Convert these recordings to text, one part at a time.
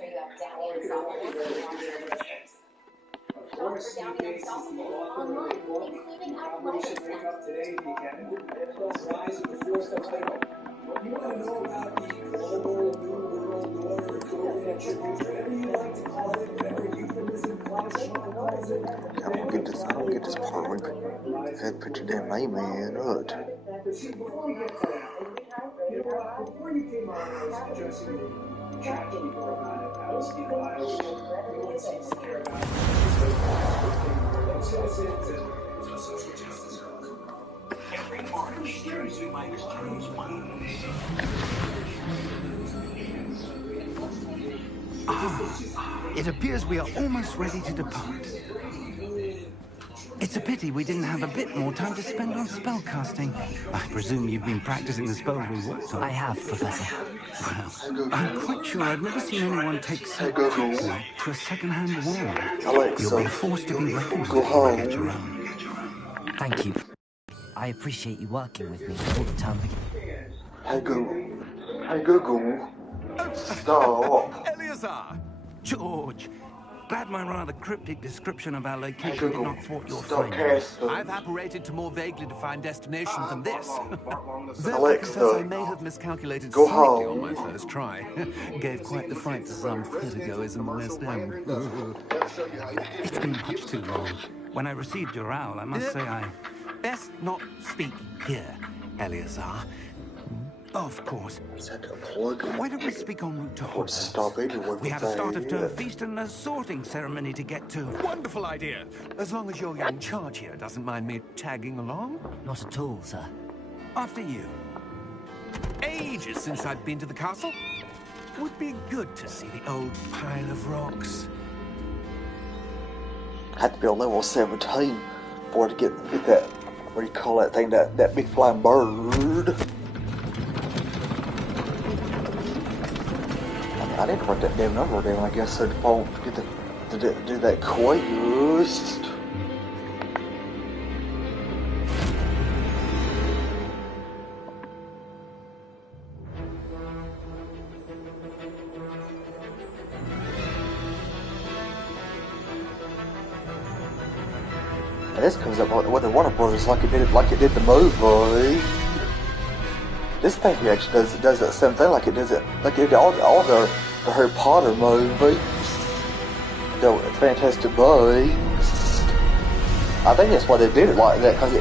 Of course, Gates is the author of the book, Operation Wake Up Today, if you can, plus Rise of the Four Steps to Help. If you want to know about the global New World Order, COVID attributes, whatever you like to call it, whatever euphemism calls it, I don't get this part where you had to put your damn name in, right? But see, before we get to that, before you came on, I was addressing the chat people about it. I was, no one seems to care about citizens and social justice cause. Every March, there is reminders turns one. It appears we are almost ready to depart. It's a pity we didn't have a bit more time to spend on spellcasting. I presume you've been practicing the spells we worked on. I have, Professor. Well, I'm quite sure I've never seen anyone take so quickly to a second-hand wand. Alexa, You'll be forced to be reckoned with go when you get home. your own. Thank you. I appreciate you working with me before the term begins. Hey Google, stop. Eleazar! George! Glad my rather cryptic description of our location did Google, not thwart your stop findings. casting. I've apparated to more vaguely defined destinations than this. Though I confess I may have miscalculated go slightly home. on my first try. Gave quite the fright to some theatergoers in the West End. It's been much too long. When I received your owl, I must say I... Best not speak here, Eleazar. Of course. Is that a plug? Why don't we speak en route to What's Hogwarts? stop anyway? We have a start-of-term feast and a sorting ceremony to get to. Wonderful idea. As long as your young charge here doesn't mind me tagging along. Not at all, sir. After you. Ages since I've been to the castle. Would be good to see the old pile of rocks. Had to be on level 17 for to get that, what do you call that thing, that big flying bird. I didn't write that damn number down, I guess, so to get to do that quest. And this comes up with the Warner Brothers like it did the movie. This thing here actually does that same thing like it did all the Harry Potter movies, the Fantastic Beasts. I think that's why they did it like that, because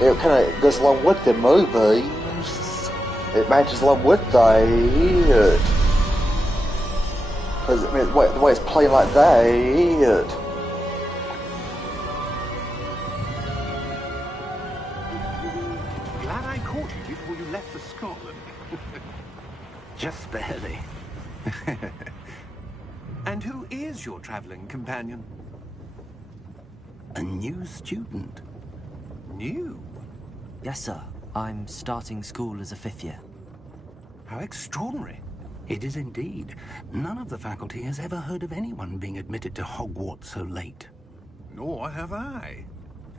it kind of goes along with the movies. It matches along with that. Because I mean, the way it's playing like that. Glad I caught you before you left for Scotland. Just barely. And who is your traveling companion? A new student. New? Yes, sir. I'm starting school as a 5th year. How extraordinary. It is indeed. None of the faculty has ever heard of anyone being admitted to Hogwarts so late. Nor have I.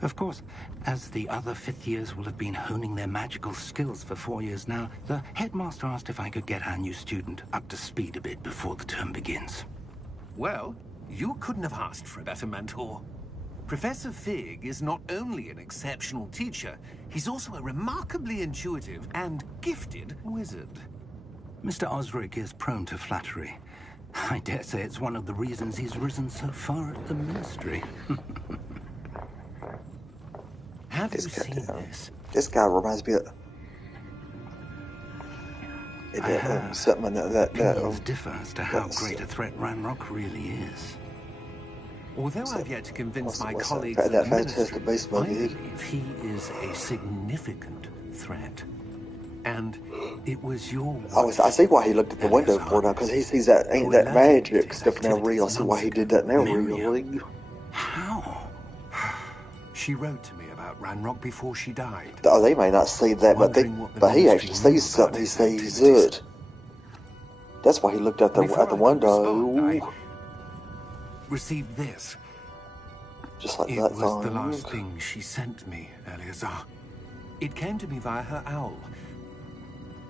Of course, as the other 5th years will have been honing their magical skills for 4 years now, the headmaster asked if I could get our new student up to speed a bit before the term begins. Well, you couldn't have asked for a better mentor. Professor Fig is not only an exceptional teacher, he's also a remarkably intuitive and gifted wizard. Mr. Osric is prone to flattery. I dare say it's one of the reasons he's risen so far at the ministry. Have you seen this? This guy reminds me of something Opinions differ as to how great a threat Ranrock really is. Although I've yet to convince my what's colleagues that at the Fantastic ministry, Beasts I movie? believe he is a significant threat. And it was your... I see why he looked at the window for now, because he sees that that magic stuff now real. I see why he did that now really. How? She wrote to me about Ranrock before she died. Oh, they may not see that, but he actually sees something. He sees it. That's why he looked at the window. Received this. Just like It that was the thing. last thing she sent me, Eleazar. It came to me via her owl,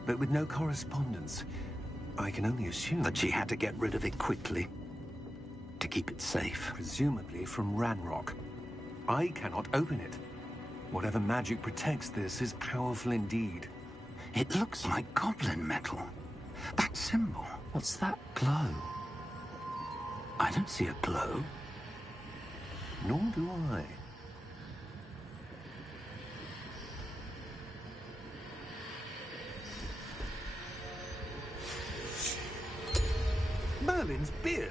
but with no correspondence. I can only assume. But she had to get rid of it quickly to keep it safe. Presumably from Ranrock. I cannot open it. Whatever magic protects this is powerful indeed. It looks like goblin metal. That symbol. What's that glow? I don't see a glow. Nor do I. Merlin's beard.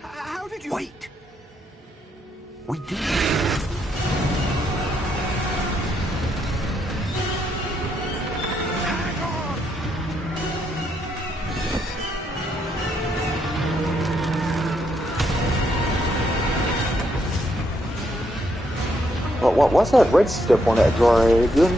How did you... Wait! We do. Hang on! What's that red stuff on that dragon?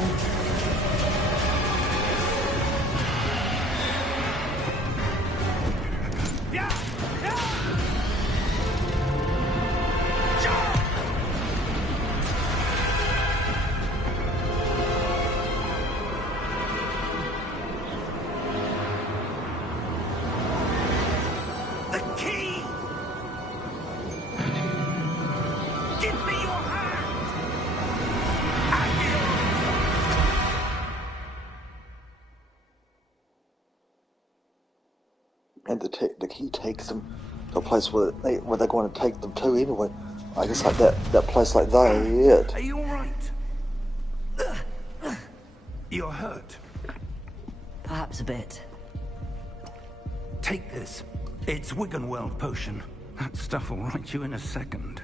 And the key takes them to a place where they're going to take them to anyway. I guess like that place like that. Are you all right? You're hurt. Perhaps a bit. Take this. It's Wiggenweld potion. That stuff will right you in a second.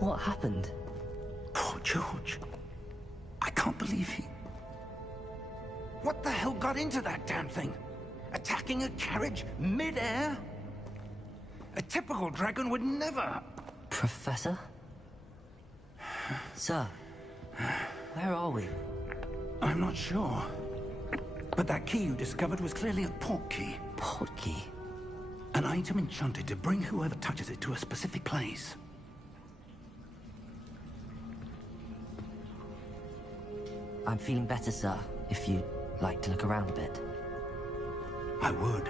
What happened? Poor George. I can't believe he... What the hell got into that damn thing? Attacking a carriage mid-air? A typical dragon would never... Professor? Sir, where are we? I'm not sure. But that key you discovered was clearly a port key. Port key? An item enchanted to bring whoever touches it to a specific place. I'm feeling better, sir, if you'd like to look around a bit. I would.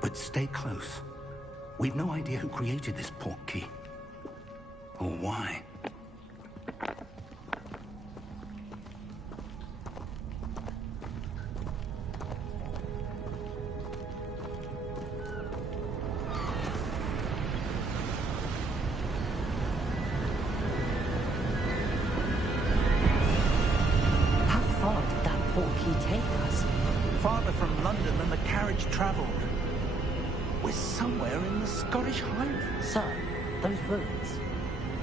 But stay close. We've no idea who created this port key. Or why. Farther from London than the carriage travelled. We're somewhere in the Scottish Highlands. Sir, those ruins.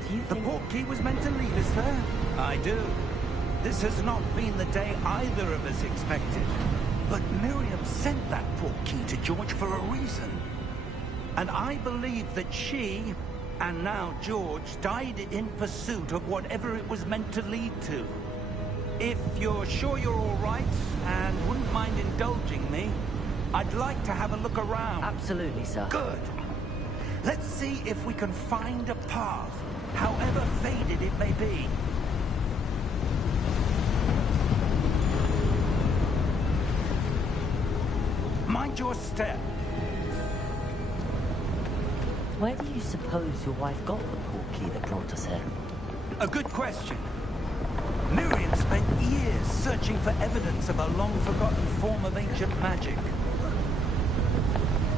Do you think... The port key was meant to lead us there? I do. This has not been the day either of us expected. But Miriam sent that port key to George for a reason. And I believe that she, and now George, died in pursuit of whatever it was meant to lead to. If you're sure you're all right, and wouldn't mind indulging me, I'd like to have a look around. Absolutely, sir. Good. Let's see if we can find a path, however faded it may be. Mind your step. Where do you suppose your wife got the port key that brought us here? A good question. Miriam spent years searching for evidence of a long-forgotten form of ancient magic.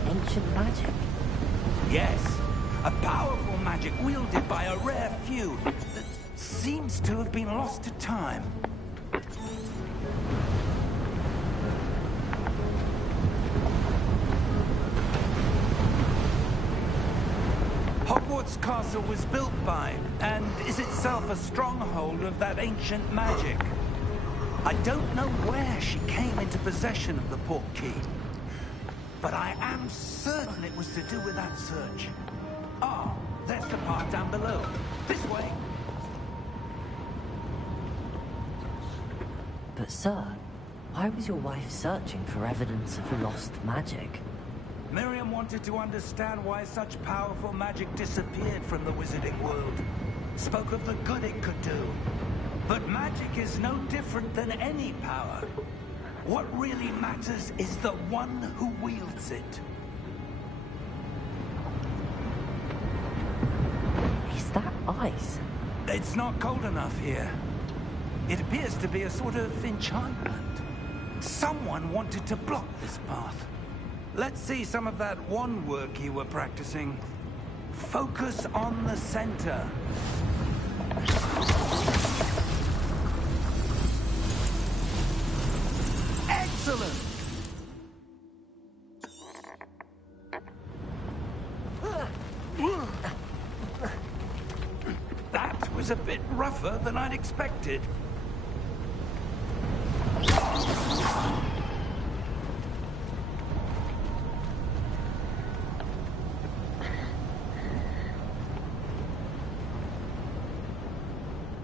Ancient magic? Yes. A powerful magic wielded by a rare few that seems to have been lost to time. Hogwarts Castle was built by, and is itself a stronghold of that ancient magic. I don't know where she came into possession of the port key, but I am certain it was to do with that search. Ah, there's the path down below. This way. But sir, why was your wife searching for evidence of lost magic? Miriam wanted to understand why such powerful magic disappeared from the wizarding world. Spoke of the good it could do. But magic is no different than any power. What really matters is the one who wields it. Is that ice? It's not cold enough here. It appears to be a sort of enchantment. Someone wanted to block this path. Let's see some of that wand work you were practicing. Focus on the center. Excellent! That was a bit rougher than I'd expected.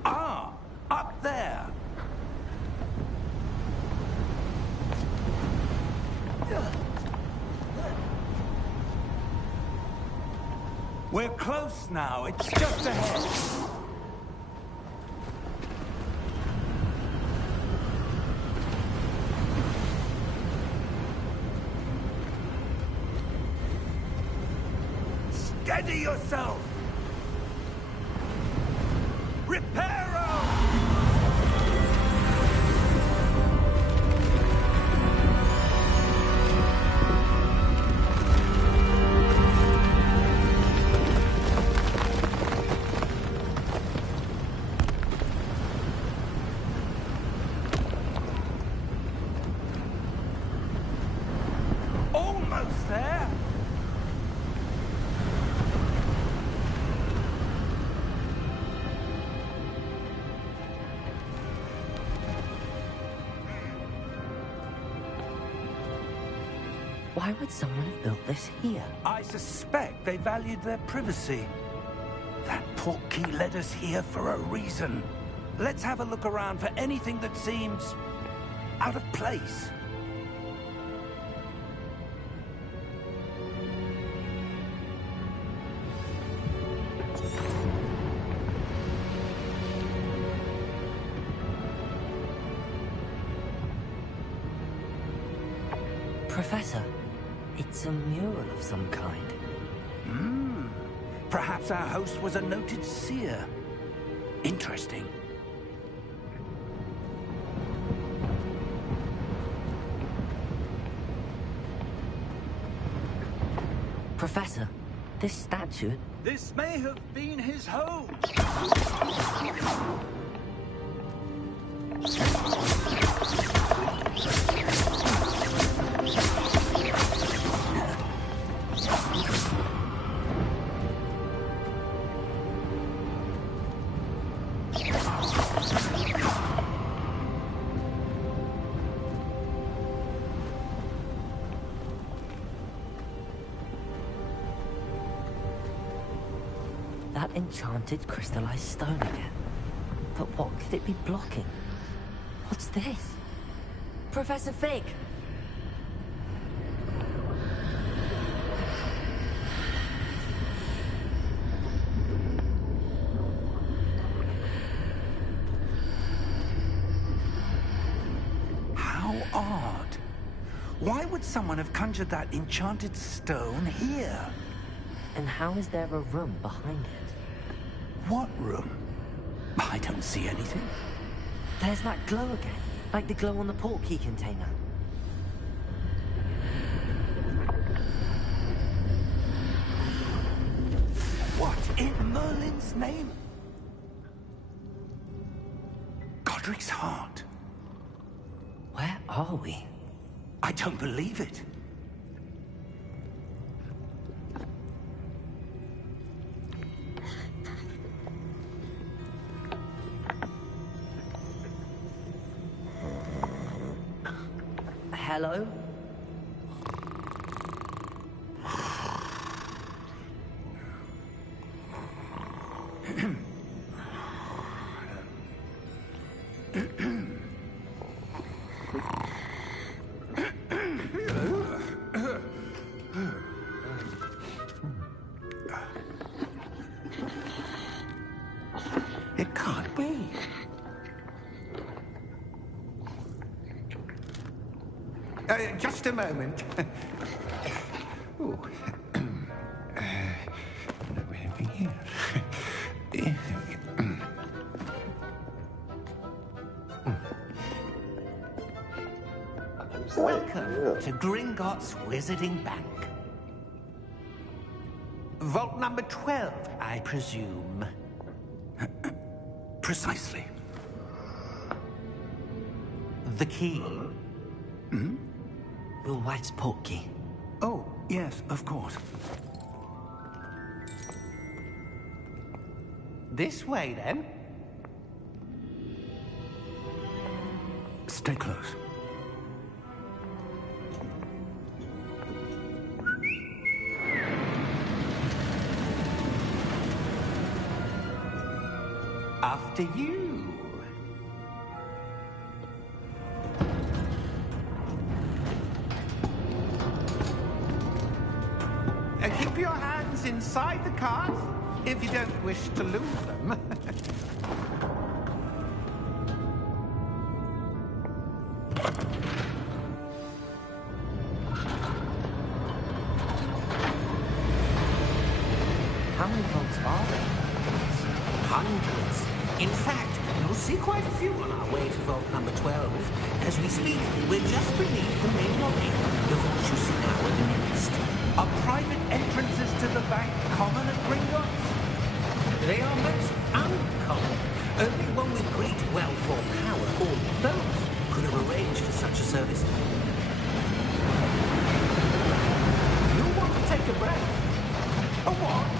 Ah, up there. We're close now. It's just ahead. Steady yourself! Reparo! Almost there! Why would someone have built this here? I suspect they valued their privacy. That portkey led us here for a reason. Let's have a look around for anything that seems out of place. Professor, it's a mural of some kind. Perhaps our host was a noted seer. Interesting. Professor, this statue... This may have been his home. That enchanted crystallized stone again. But what could it be blocking? What's this? Professor Fig! How odd. Why would someone have conjured that enchanted stone here? And how is there a room behind it? What room? I don't see anything. There's that glow again, like the glow on the portkey container. What in Merlin's name? Godric's heart. Where are we? I don't believe it. Hello? It can't be. Just a moment. Ooh. Over here. Welcome to Gringotts Wizarding Bank. Vault number 12, I presume. Precisely. The key? Will White's portkey. Oh, yes, of course. This way, then. Stay close. After you. Keep your hands inside the cart if you don't wish to lose them. How many vaults are there? Hundreds. In fact, you'll see quite a few on our way to vault number 12. As we speak, we're just beneath the main lobby. The vault you see now in the midst. Are private entrances to the bank common at Gringotts? They are most uncommon. Only one with great wealth or power, or both, could have arranged for such a service. You want to take a breath? A what?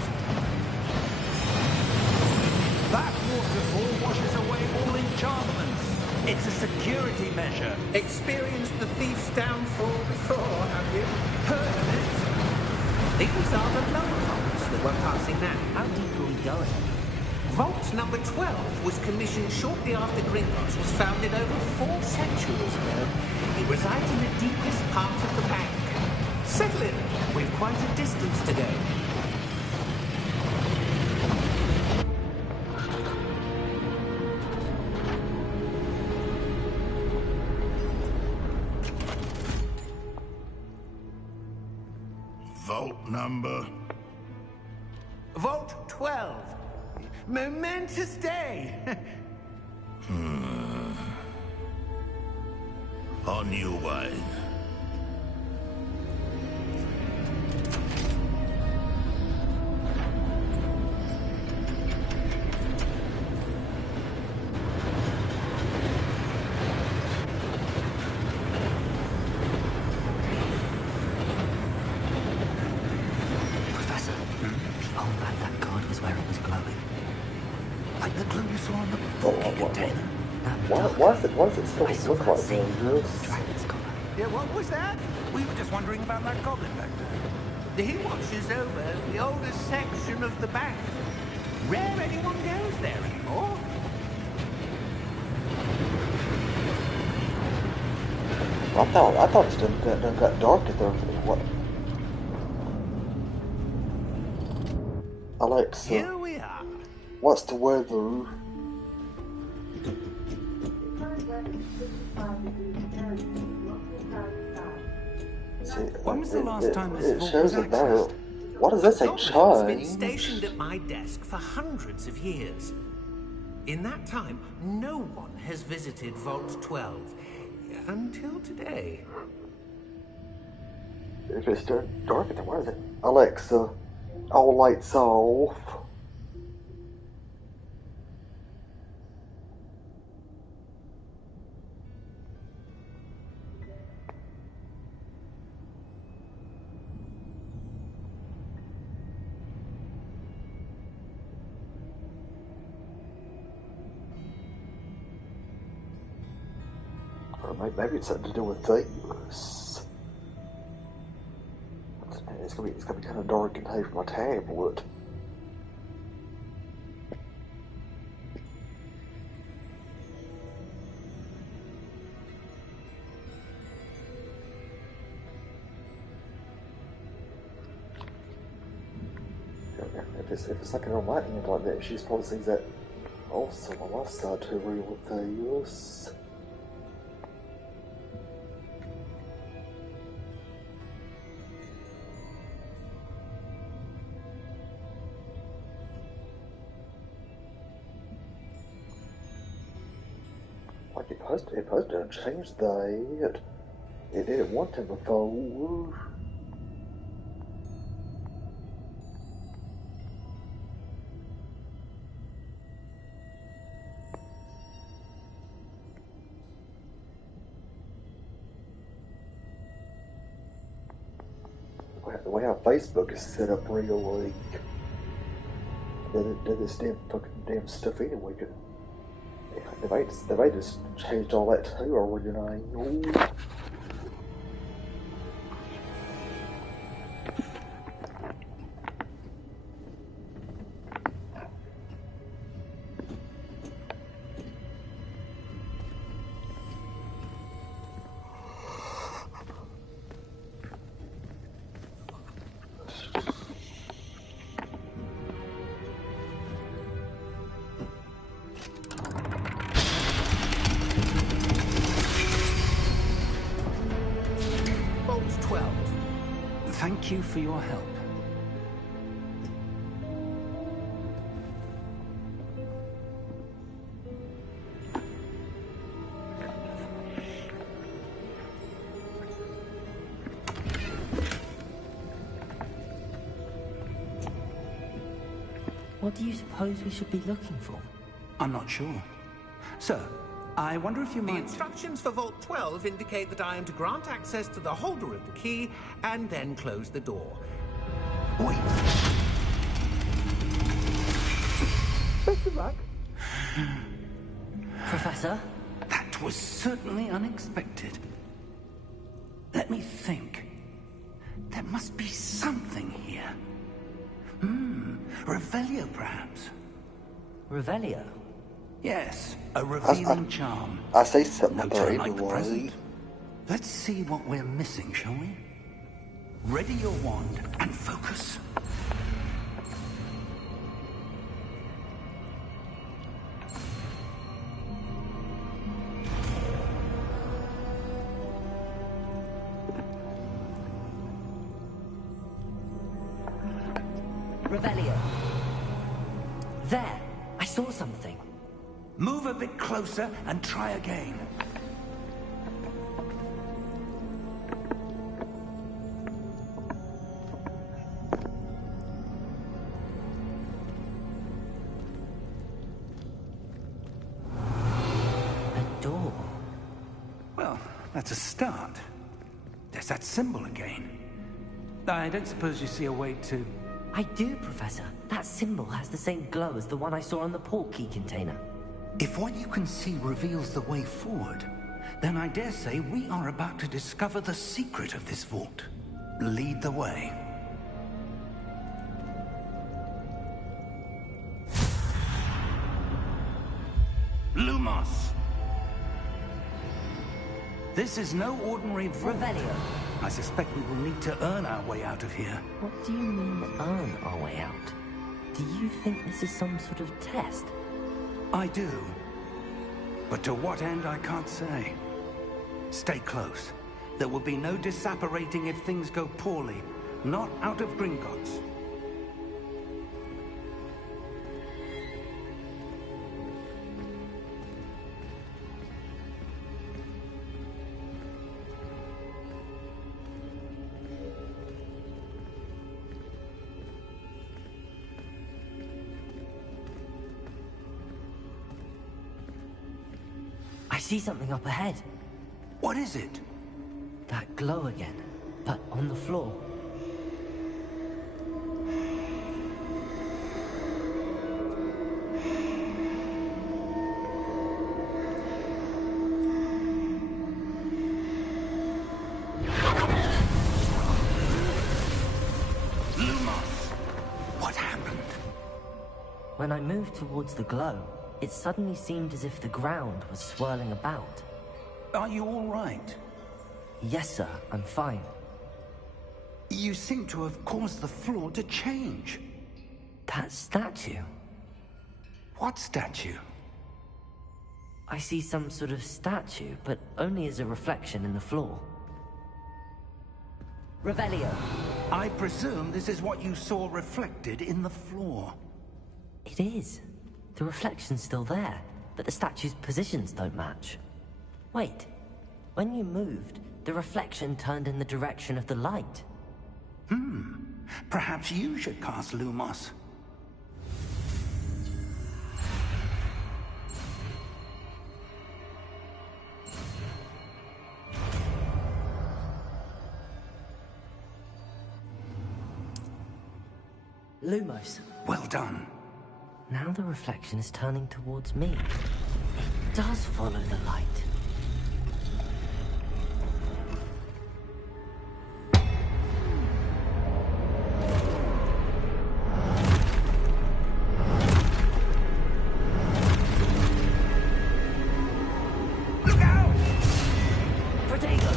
That waterfall washes away all enchantments. It's a security measure. Experienced the thief's downfall before, have you? Heard of it? These are the lower vaults that we're passing now. How deep are we going? Vault number 12 was commissioned shortly after Gringotts was founded over 4 centuries ago. It resides in the deepest part of the bank. Settle in. We've quite a distance to go. Vault number? Vault 12. Momentous day. On your way. Professor, the old that card was where it was glowing. Like the glue you saw on the portkey container. Why does it still I saw look that like same this? dragon's collar. Yeah, what was that? We were just wondering about that goblin back there. He watches over the oldest section of the bank. Rare anyone goes there anymore. I thought it's done got dark at there. What? Alexa, Here we are. what's the weather? See, When was the last time this it vault shows was it there. accessed? What does that say? Goblin's been Change? stationed at my desk for hundreds of years. In that time, no one has visited Vault 12 until today. If it's dark at there, why is it? Alexa, all lights off. Or maybe it's something to do with things. It's gonna be kind of dark in here for my tablet. If it's like an enlightenment like that, she's probably sees that Also, my wife started to agree with this. Like it posted to change that. It did it one time before. The way how Facebook is set up, really, did this damn stuff anyway. They might just changed all that too, or you know. Vault 12. Thank you for your help. What do you suppose we should be looking for? I'm not sure. Sir, I wonder if you The might... instructions for Vault 12 indicate that I am to grant access to the holder of the key and then close the door. Wait. Best of luck. Professor? That was certainly unexpected. Let me think. There must be something here. Revelio, perhaps. Revelio? Yes, a revealing charm. I say something No there time like the anyway. present. Let's see what we're missing, shall we? Ready your wand and focus. Revelio. There! I saw something. Move a bit closer and try again. A door. Well, that's a start. There's that symbol again. I don't suppose you see a way to... I do, Professor. That symbol has the same glow as the one I saw on the port key container. If what you can see reveals the way forward, then I dare say we are about to discover the secret of this vault. Lead the way. Lumos! This is no ordinary vault. Revelio. I suspect we will need to earn our way out of here. What do you mean, earn our way out? Do you think this is some sort of test? I do. But to what end, I can't say. Stay close. There will be no disapparating if things go poorly. Not out of Gringotts. I see something up ahead. What is it? That glow again, but on the floor. Lumos! What happened? When I moved towards the glow, it suddenly seemed as if the ground was swirling about. Are you all right? Yes, sir, I'm fine. You seem to have caused the floor to change. That statue? What statue? I see some sort of statue, but only as a reflection in the floor. Revelio. I presume this is what you saw reflected in the floor. It is. The reflection's still there, but the statue's positions don't match. Wait. When you moved, the reflection turned in the direction of the light. Perhaps you should cast Lumos. Lumos. Well done. Now the reflection is turning towards me. It does follow the light. Look out! Protego!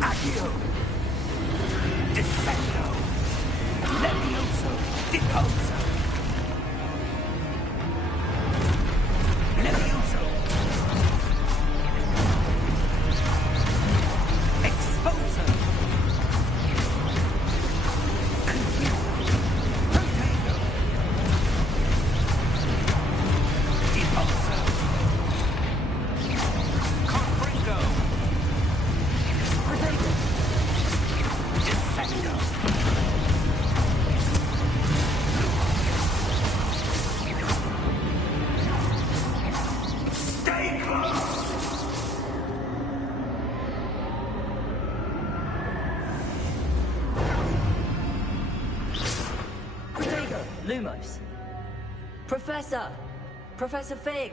Accio! Defendo! Levioso! Deposo! Levioso! Exposo! Protego! Deposo! Confringo! Protego! Defendo! Stay close! Protego! Lumos! Professor! Professor Fig!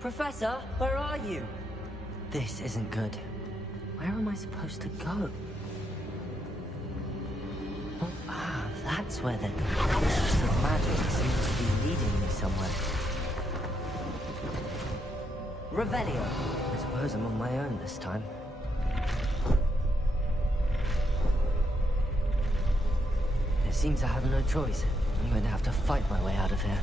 Professor, where are you? This isn't good. Where am I supposed to go? Oh, that's where the piece of magic seems to be leading me somewhere. Revelio. I suppose I'm on my own this time. It seems I have no choice. I'm going to have to fight my way out of here.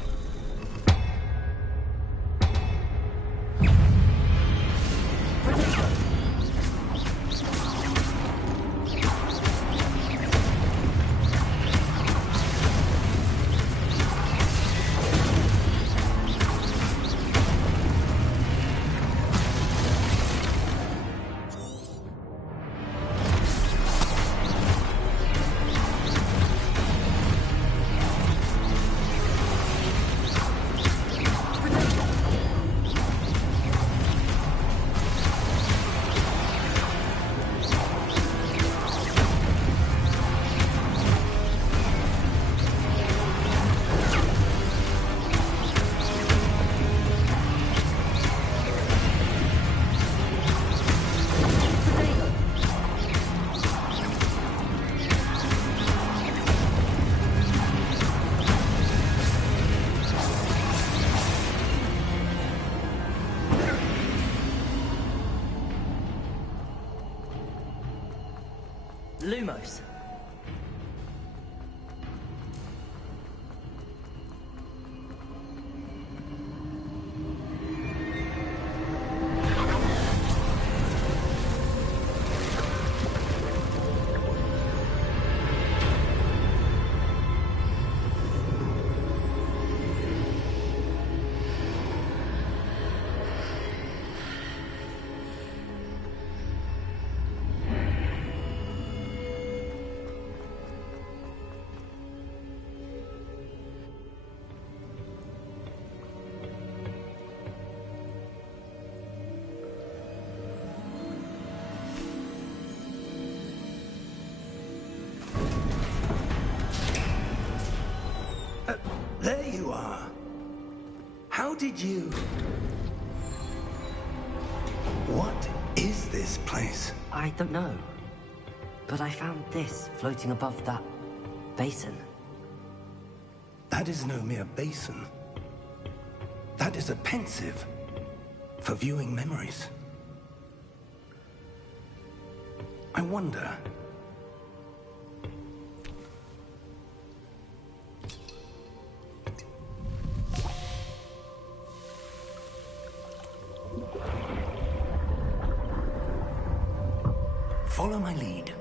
Lumos. There you are. How did you... What is this place? I don't know. But I found this floating above that basin. That is no mere basin. That is a pensive for viewing memories. I wonder... Follow my lead.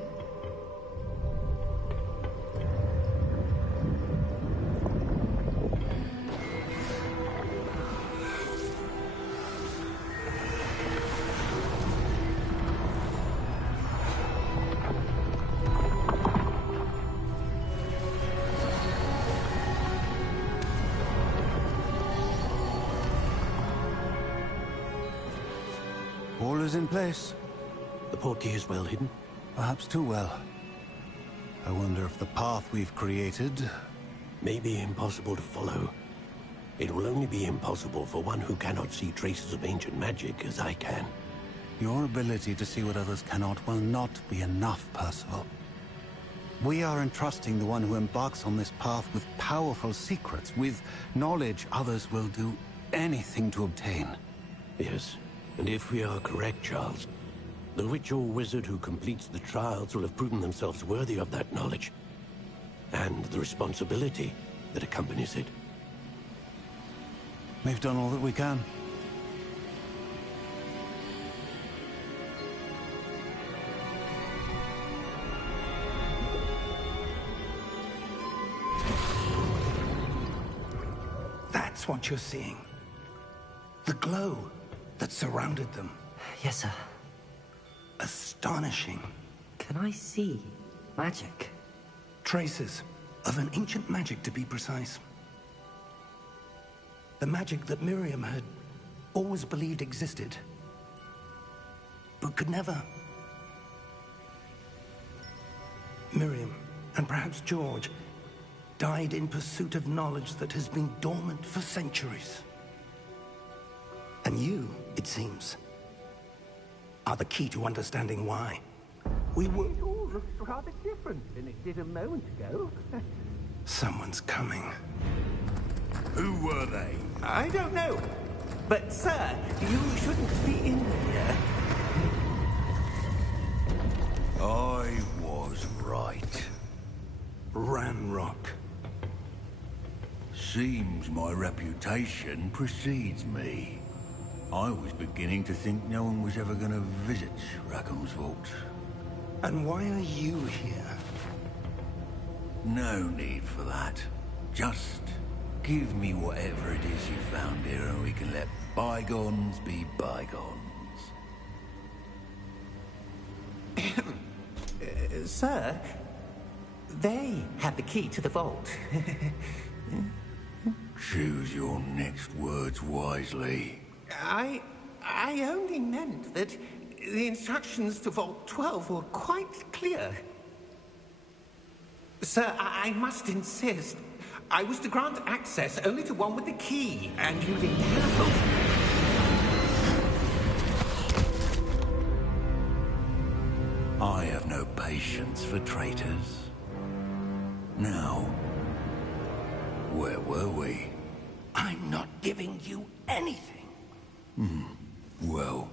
All is in place. The portkey is well hidden. Perhaps too well. I wonder if the path we've created... May be impossible to follow. It will only be impossible for one who cannot see traces of ancient magic as I can. Your ability to see what others cannot will not be enough, Percival. We are entrusting the one who embarks on this path with powerful secrets, with knowledge others will do anything to obtain. Yes, and if we are correct, Charles, the witch or wizard who completes the trials will have proven themselves worthy of that knowledge, and the responsibility that accompanies it. We've done all that we can. That's what you're seeing. The glow that surrounded them. Yes, sir. Astonishing. Can I see magic? Traces of an ancient magic, to be precise. The magic that Miriam had always believed existed, but could never. Miriam, and perhaps George, died in pursuit of knowledge that has been dormant for centuries. And you, it seems, are the key to understanding why. We were... It all looks rather different than it did a moment ago. Someone's coming. Who were they? I don't know. But, sir, you shouldn't be in here. I was right. Ranrock. Seems my reputation precedes me. I was beginning to think no one was ever going to visit Rackham's vault. And why are you here? No need for that. Just give me whatever it is you found here and we can let bygones be bygones. Sir, they have the key to the vault. Choose your next words wisely. I only meant that the instructions to Vault 12 were quite clear. Sir, I must insist. I was to grant access only to one with the key, and you didn't have. I have no patience for traitors. Now, where were we? I'm not giving you anything. Well,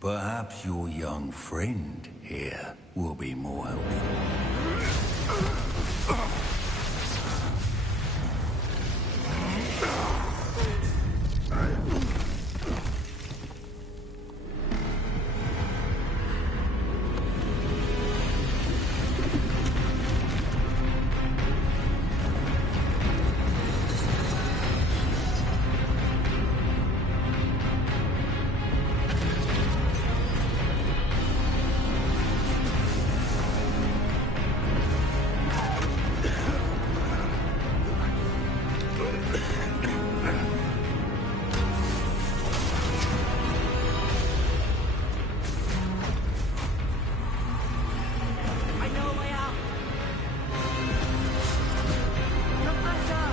perhaps your young friend here will be more helpful. I know a way out! Professor!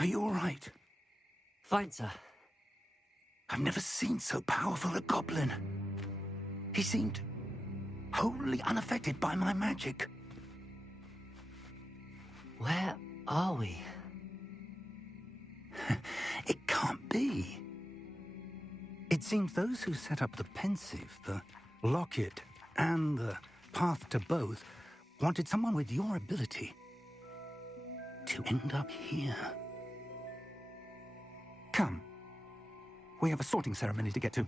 Are you all right? Fine, sir. I've never seen so powerful a goblin. He seemed wholly unaffected by my magic. Where are we? be? It seems those who set up the pensive, the locket, and the path to both wanted someone with your ability to end up here. Come. We have a sorting ceremony to get to.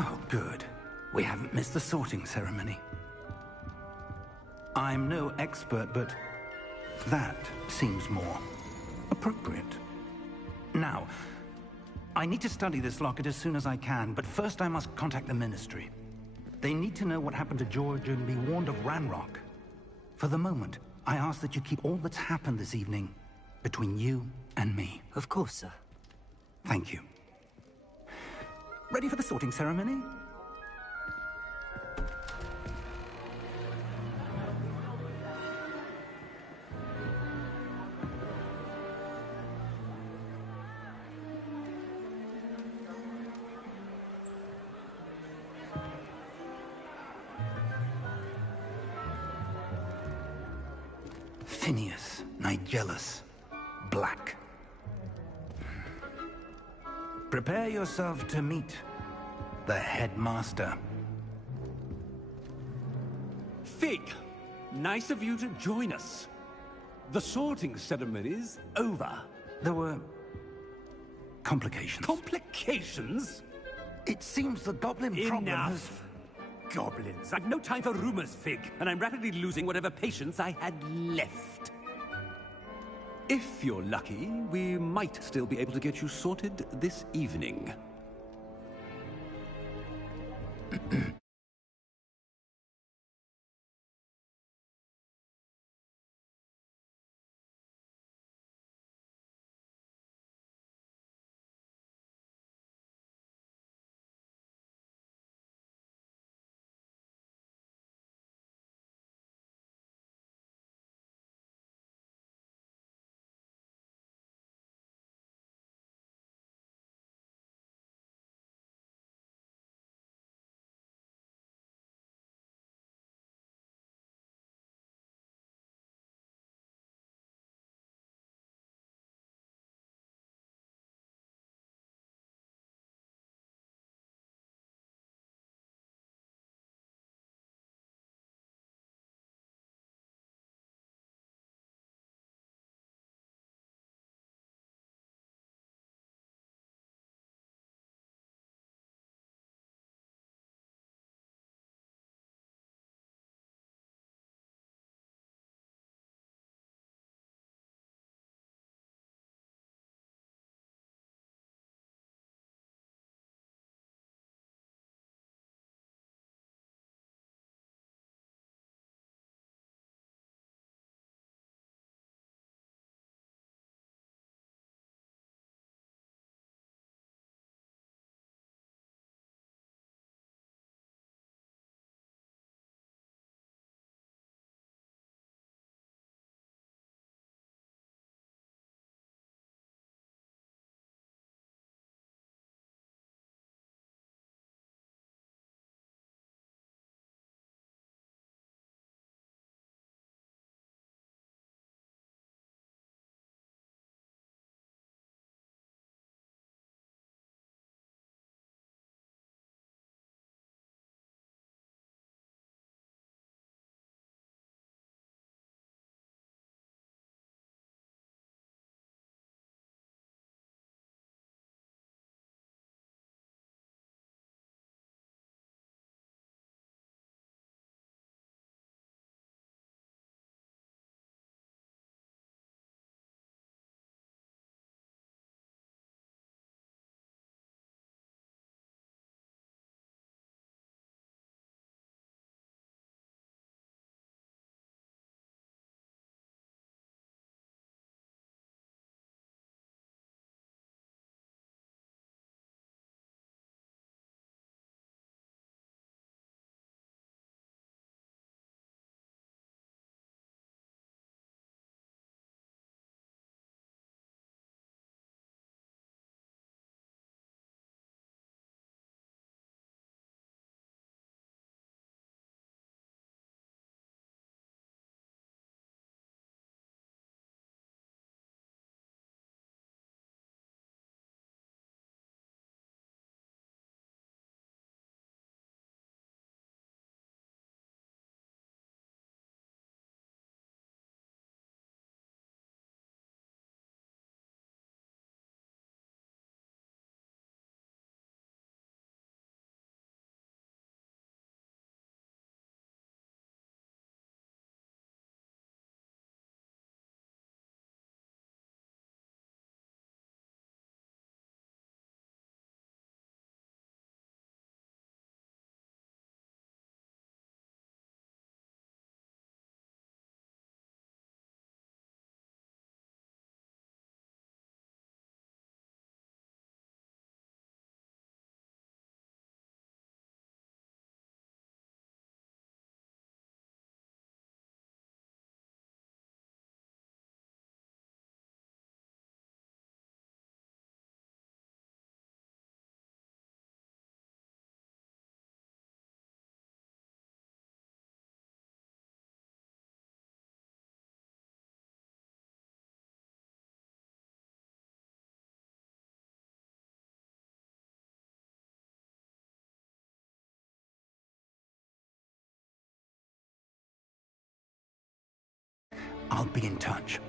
Oh, good. We haven't missed the sorting ceremony. I'm no expert, but that seems more appropriate. Now, I need to study this locket as soon as I can, but first I must contact the Ministry. They need to know what happened to George and be warned of Ranrock. For the moment, I ask that you keep all that's happened this evening between you and me. Of course, sir. Thank you. Ready for the sorting ceremony? Phineas, Nigellus, Black. Prepare yourself to meet the headmaster. Fig, nice of you to join us. The sorting ceremony's over. There were complications. Complications? It seems the goblin problem has... Enough. Goblins. I've no time for rumors, Fig, and I'm rapidly losing whatever patience I had left. If you're lucky, we might still be able to get you sorted this evening. I'll be in touch.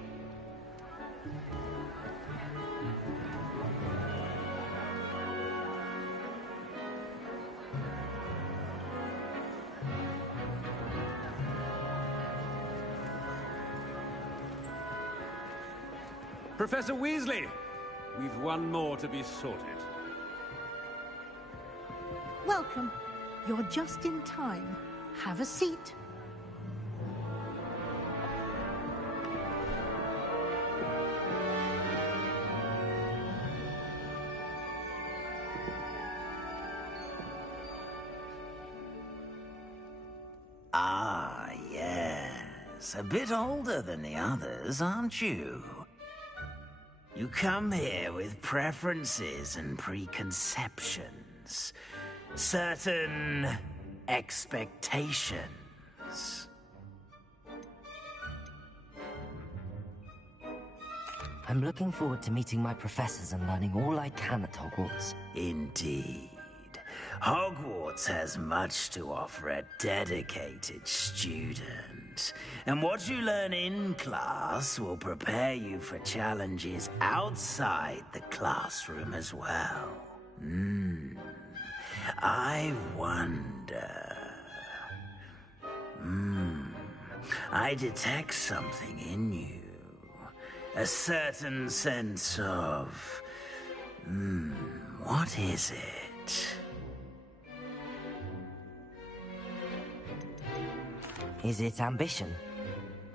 Professor Weasley, we've one more to be sorted. Welcome. You're just in time. Have a seat. Ah, yes. A bit older than the others, aren't you? You come here with preferences and preconceptions. Certain expectations. I'm looking forward to meeting my professors and learning all I can at Hogwarts. Indeed. Hogwarts has much to offer a dedicated student. And what you learn in class will prepare you for challenges outside the classroom as well. I wonder... I detect something in you. A certain sense of... what is it? Is it ambition?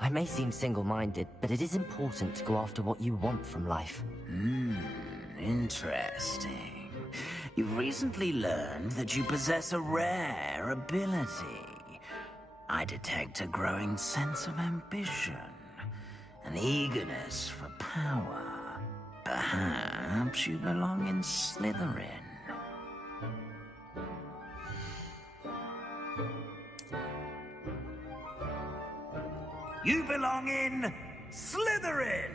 I may seem single-minded, but it is important to go after what you want from life. Interesting. You've recently learned that you possess a rare ability. I detect a growing sense of ambition, an eagerness for power. Perhaps you belong in Slytherin. You belong in Slytherin!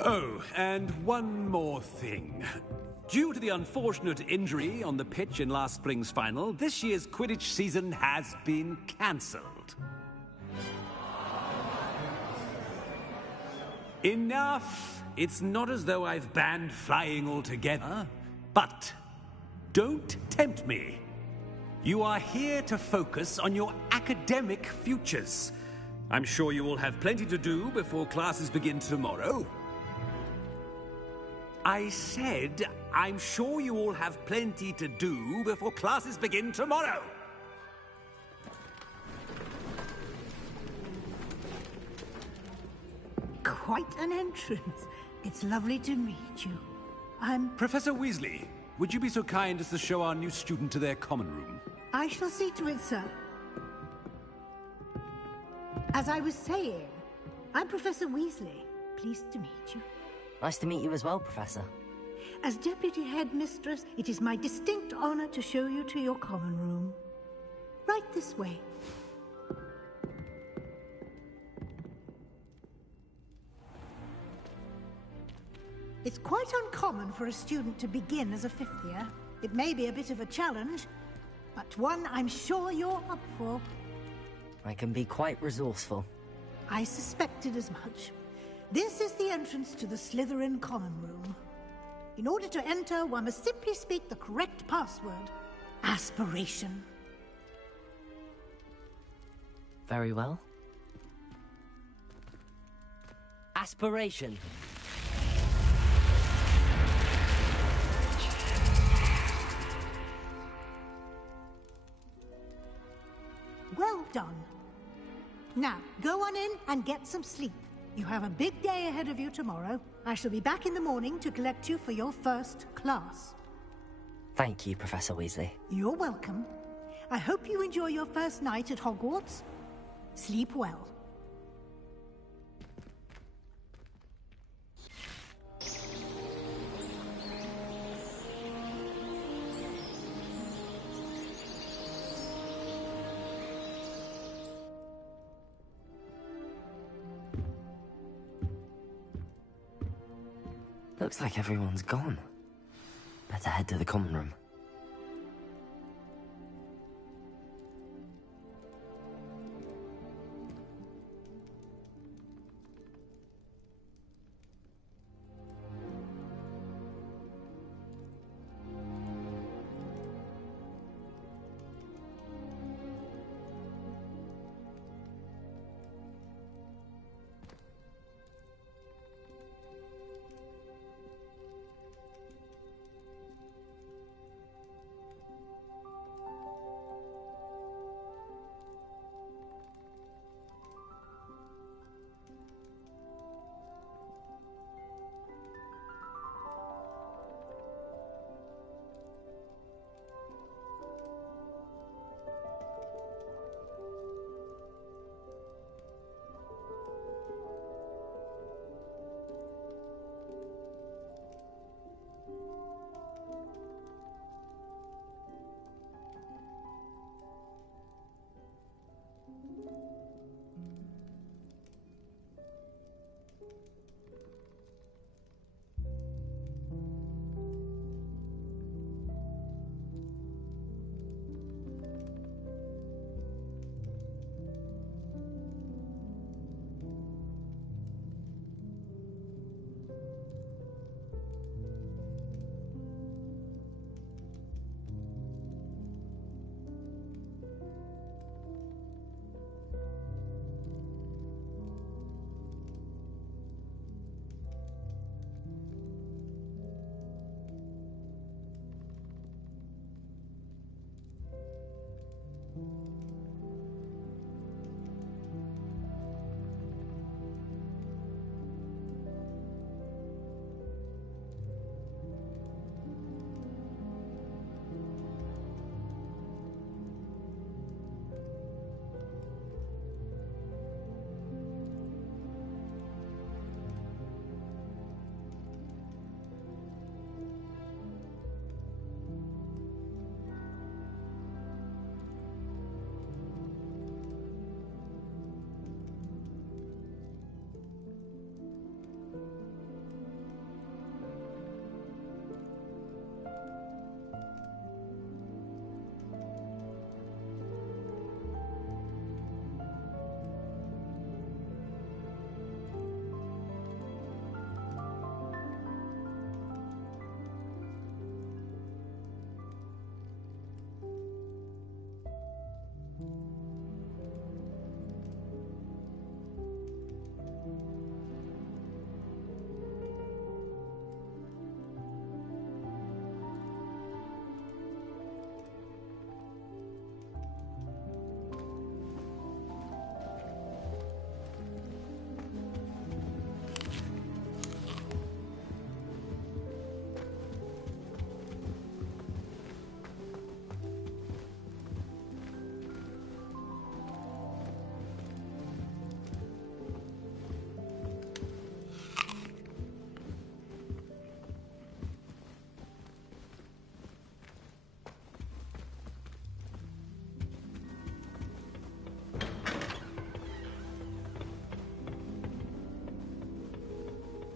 Oh, and one more thing. Due to the unfortunate injury on the pitch in last spring's final, this year's Quidditch season has been cancelled. Enough! It's not as though I've banned flying altogether, but don't tempt me. You are here to focus on your academic futures. I'm sure you will have plenty to do before classes begin tomorrow. I said, I'm sure you all have plenty to do before classes begin tomorrow. Quite an entrance. It's lovely to meet you. I'm... Professor Weasley, would you be so kind as to show our new student to their common room? I shall see to it, sir. As I was saying, I'm Professor Weasley. Pleased to meet you. Nice to meet you as well, Professor. As Deputy Headmistress, it is my distinct honor to show you to your common room. Right this way. It's quite uncommon for a student to begin as a fifth year. It may be a bit of a challenge, but one I'm sure you're up for. I can be quite resourceful. I suspected as much. This is the entrance to the Slytherin common room. In order to enter, one must simply speak the correct password. Aspiration. Very well. Aspiration. Well done. Now, go on in and get some sleep. You have a big day ahead of you tomorrow. I shall be back in the morning to collect you for your first class. Thank you, Professor Weasley. You're welcome. I hope you enjoy your first night at Hogwarts. Sleep well. Looks like everyone's gone. Better head to the common room.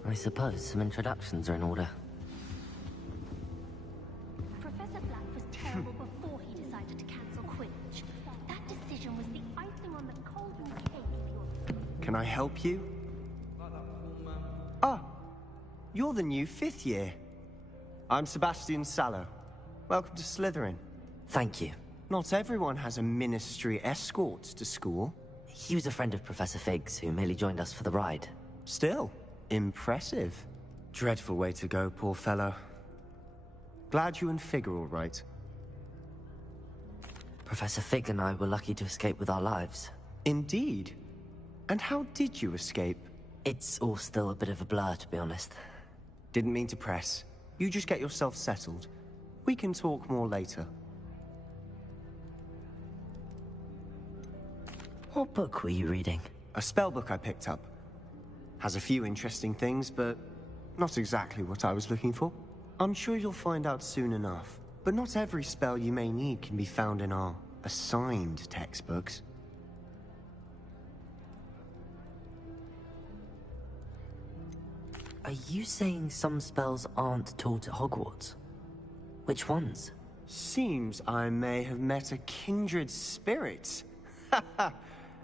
I suppose some introductions are in order. Professor Black was terrible before he decided to cancel Quidditch. That decision was the icing on the cauldron cake, if you're... Can I help you? Ah, you're the new 5th year. I'm Sebastian Sallow. Welcome to Slytherin. Thank you. Not everyone has a ministry escort to school. He was a friend of Professor Fig's who merely joined us for the ride. Still, impressive. Dreadful way to go, poor fellow. Glad you and Fig are all right. Professor Fig and I were lucky to escape with our lives. Indeed. And how did you escape? It's all still a bit of a blur, to be honest. Didn't mean to press. You just get yourself settled. We can talk more later. What book were you reading? A spell book I picked up. Has a few interesting things, but not exactly what I was looking for. I'm sure you'll find out soon enough. But not every spell you may need can be found in our assigned textbooks. Are you saying some spells aren't taught at Hogwarts? Which ones? Seems I may have met a kindred spirit.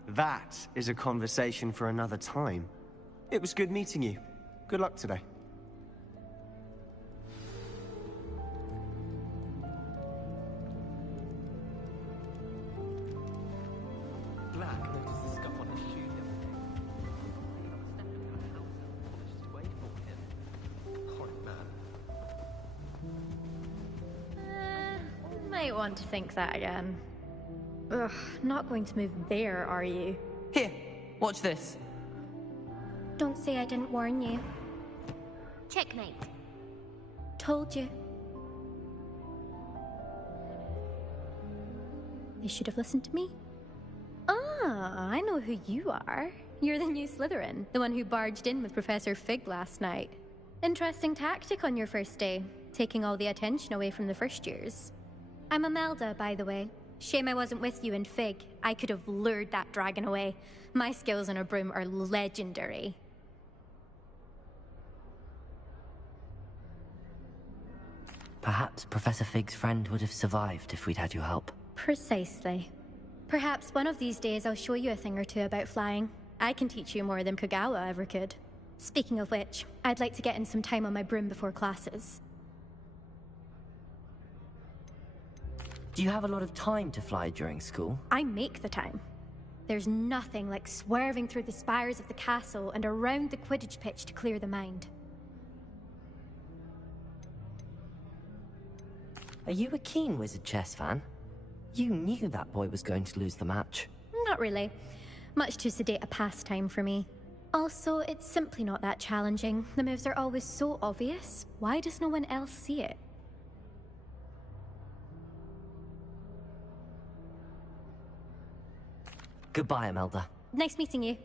That is a conversation for another time. It was good meeting you. Good luck today. Black noticed the scuff on his shoe the other day. Polished his way for him. Horrid man. Might want to think that again. Ugh, not going to move there, are you? Here, watch this. Don't say I didn't warn you. Checkmate. Told you. They should have listened to me. Ah, I know who you are. You're the new Slytherin, the one who barged in with Professor Fig last night. Interesting tactic on your first day, taking all the attention away from the first years. I'm Imelda, by the way. Shame I wasn't with you in Fig. I could have lured that dragon away. My skills on a broom are legendary. Perhaps Professor Fig's friend would have survived if we'd had your help. Precisely. Perhaps one of these days I'll show you a thing or two about flying. I can teach you more than Kogawa ever could. Speaking of which, I'd like to get in some time on my broom before classes. Do you have a lot of time to fly during school? I make the time. There's nothing like swerving through the spires of the castle and around the Quidditch pitch to clear the mind. Are you a keen Wizard chess fan? You knew that boy was going to lose the match. Not really. Much too sedate a pastime for me. Also, it's simply not that challenging. The moves are always so obvious. Why does no one else see it? Goodbye, Imelda. Nice meeting you.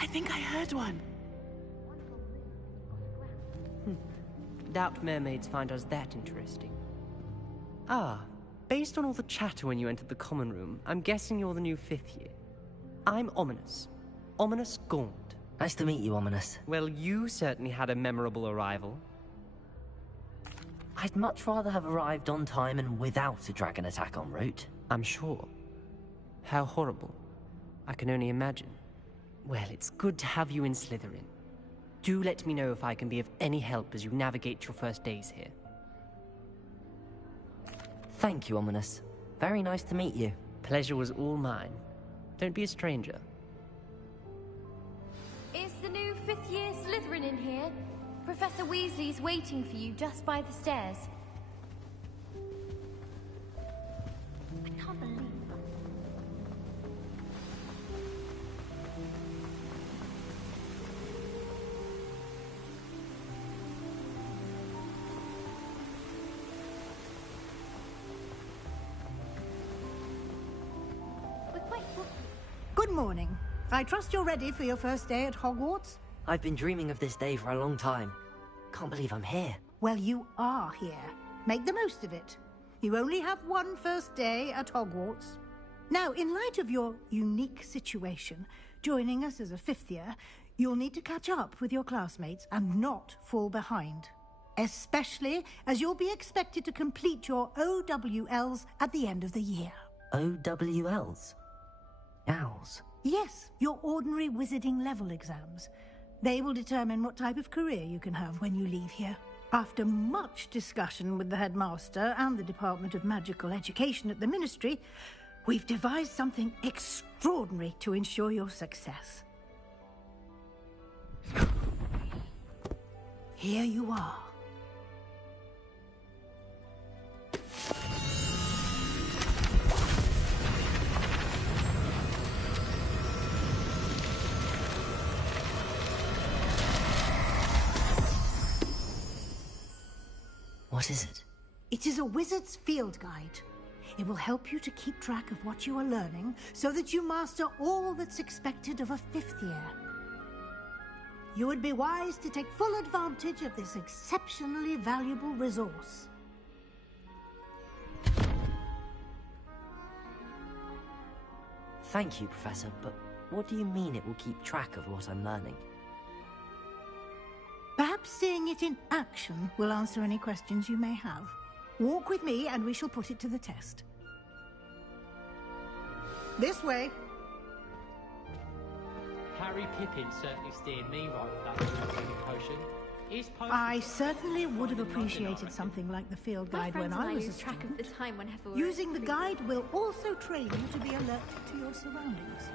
I think I heard one. Doubt mermaids find us that interesting. Ah, based on all the chatter when you entered the common room, I'm guessing you're the new 5th year. I'm Ominous. Ominous Gaunt. Nice to meet you, Ominous. Well, you certainly had a memorable arrival. I'd much rather have arrived on time and without a dragon attack en route. I'm sure. How horrible. I can only imagine. Well, it's good to have you in Slytherin. Do let me know if I can be of any help as you navigate your first days here. Thank you, Ominous. Very nice to meet you. Pleasure was all mine. Don't be a stranger. Is the new 5th year Slytherin in here? Professor Weasley's waiting for you just by the stairs. I can't believe that. Good morning. I trust you're ready for your first day at Hogwarts? I've been dreaming of this day for a long time. Can't believe I'm here. Well, you are here. Make the most of it. You only have one first day at Hogwarts. Now, in light of your unique situation, joining us as a 5th year, you'll need to catch up with your classmates and not fall behind. Especially as you'll be expected to complete your OWLs at the end of the year. OWLs? Owls? Yes, your ordinary wizarding level exams. They will determine what type of career you can have when you leave here. After much discussion with the headmaster and the Department of Magical Education at the Ministry, we've devised something extraordinary to ensure your success. Here you are. What is it? It is a wizard's field guide. It will help you to keep track of what you are learning so that you master all that's expected of a 5th year. You would be wise to take full advantage of this exceptionally valuable resource. Thank you, Professor, but what do you mean it will keep track of what I'm learning? Perhaps seeing it in action will answer any questions you may have. Walk with me and we shall put it to the test. This way. Harry Pippin certainly steered me right with that hallucinating potion. I certainly would have appreciated something like the field guide when I was a track of the time whenever we're Using the guide will also train you to be alert to your surroundings.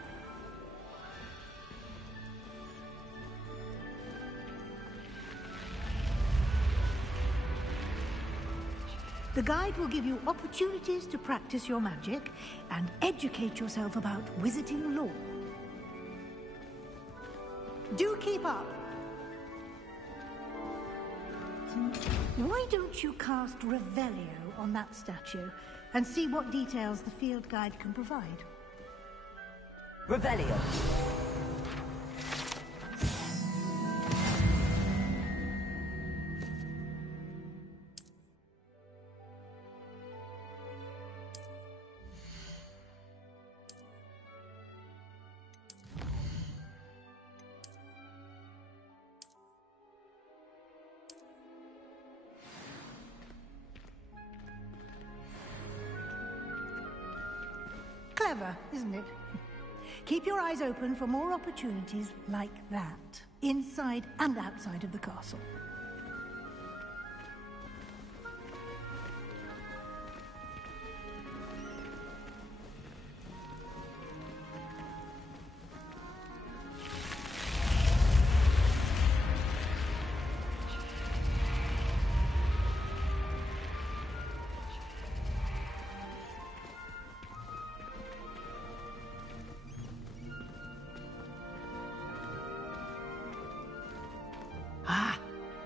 The guide will give you opportunities to practice your magic and educate yourself about wizarding lore. Do keep up! Why don't you cast Revelio on that statue and see what details the field guide can provide? Revelio! Clever, isn't it? Keep your eyes open for more opportunities like that, inside and outside of the castle.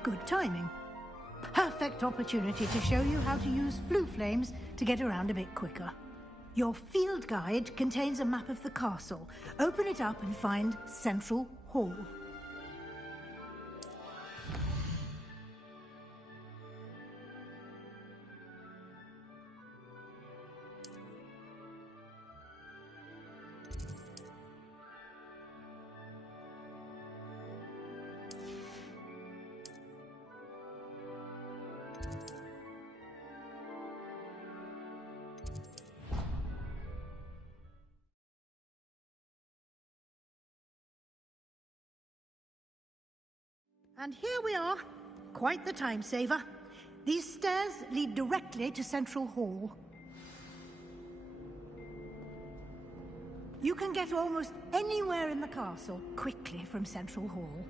Good timing. Perfect opportunity to show you how to use flue flames to get around a bit quicker. Your field guide contains a map of the castle. Open it up and find Central Hall. And here we are. Quite the time saver. These stairs lead directly to Central Hall. You can get almost anywhere in the castle quickly from Central Hall.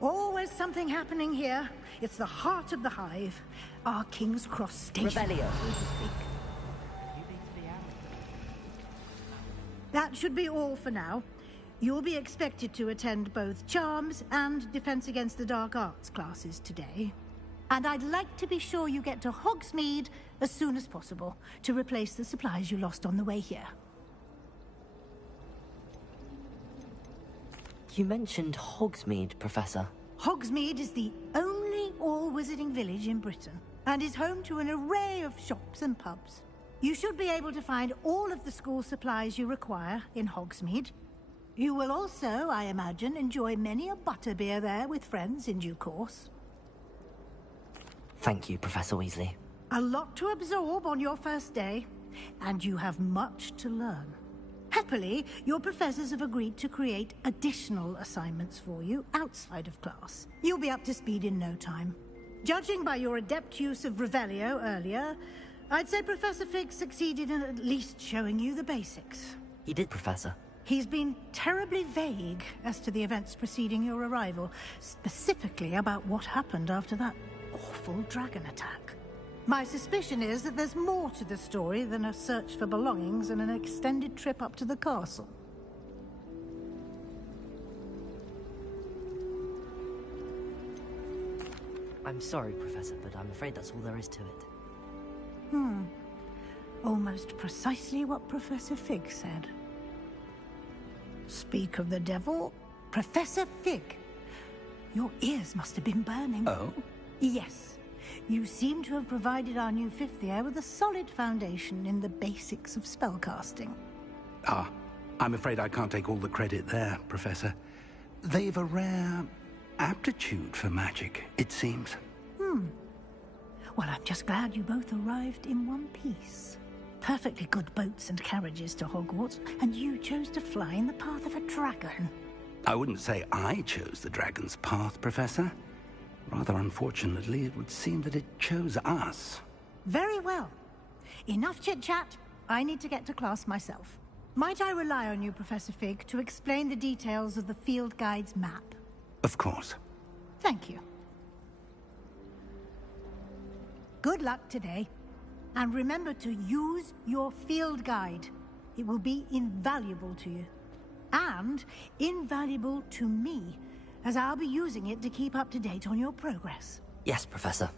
Always something happening here. It's the heart of the hive. Our King's Cross station. Revelio. So to speak. That should be all for now. You'll be expected to attend both Charms and Defense Against the Dark Arts classes today. And I'd like to be sure you get to Hogsmeade as soon as possible to replace the supplies you lost on the way here. You mentioned Hogsmeade, Professor. Hogsmeade is the only all-wizarding village in Britain and is home to an array of shops and pubs. You should be able to find all of the school supplies you require in Hogsmeade. You will also, I imagine, enjoy many a butterbeer there with friends in due course. Thank you, Professor Weasley. A lot to absorb on your first day, and you have much to learn. Happily, your professors have agreed to create additional assignments for you outside of class. You'll be up to speed in no time. Judging by your adept use of Revelio earlier, I'd say Professor Fig succeeded in at least showing you the basics. He did, Professor. He's been terribly vague as to the events preceding your arrival, specifically about what happened after that awful dragon attack. My suspicion is that there's more to the story than a search for belongings and an extended trip up to the castle. I'm sorry, Professor, but I'm afraid that's all there is to it. Almost precisely what Professor Fig said. Speak of the devil, Professor Fig. Your ears must have been burning. Oh? Yes. You seem to have provided our new fifth year with a solid foundation in the basics of spellcasting. Ah, I'm afraid I can't take all the credit there, Professor. they've a rare aptitude for magic, it seems. Well, I'm just glad you both arrived in one piece. Perfectly good boats and carriages to Hogwarts, and you chose to fly in the path of a dragon. I wouldn't say I chose the dragon's path, Professor. Rather unfortunately, it would seem that it chose us. Very well. Enough chit-chat. I need to get to class myself. Might I rely on you, Professor Fig, to explain the details of the field guide's map? Of course. Thank you. Good luck today. And remember to use your field guide. It will be invaluable to you. And invaluable to me, as I'll be using it to keep up to date on your progress. Yes, Professor.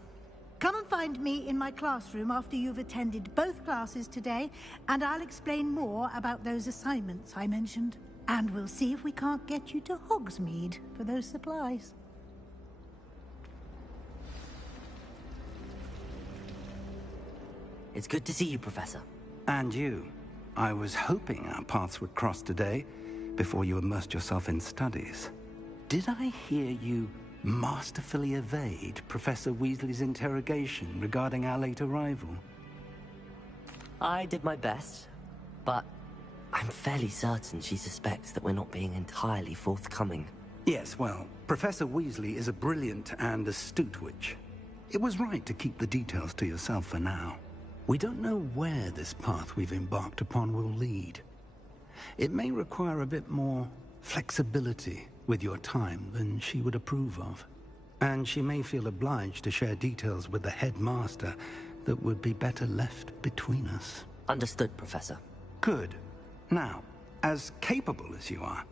Come and find me in my classroom after you've attended both classes today, and I'll explain more about those assignments I mentioned. And we'll see if we can't get you to Hogsmeade for those supplies. It's good to see you, Professor. And you. I was hoping our paths would cross today, before you immersed yourself in studies. Did I hear you masterfully evade Professor Weasley's interrogation regarding our late arrival? I did my best, but I'm fairly certain she suspects that we're not being entirely forthcoming. Yes, well, Professor Weasley is a brilliant and astute witch. It was right to keep the details to yourself for now. We don't know where this path we've embarked upon will lead. It may require a bit more flexibility with your time than she would approve of. And she may feel obliged to share details with the headmaster that would be better left between us. Understood, Professor. Good. Now, as capable as you are,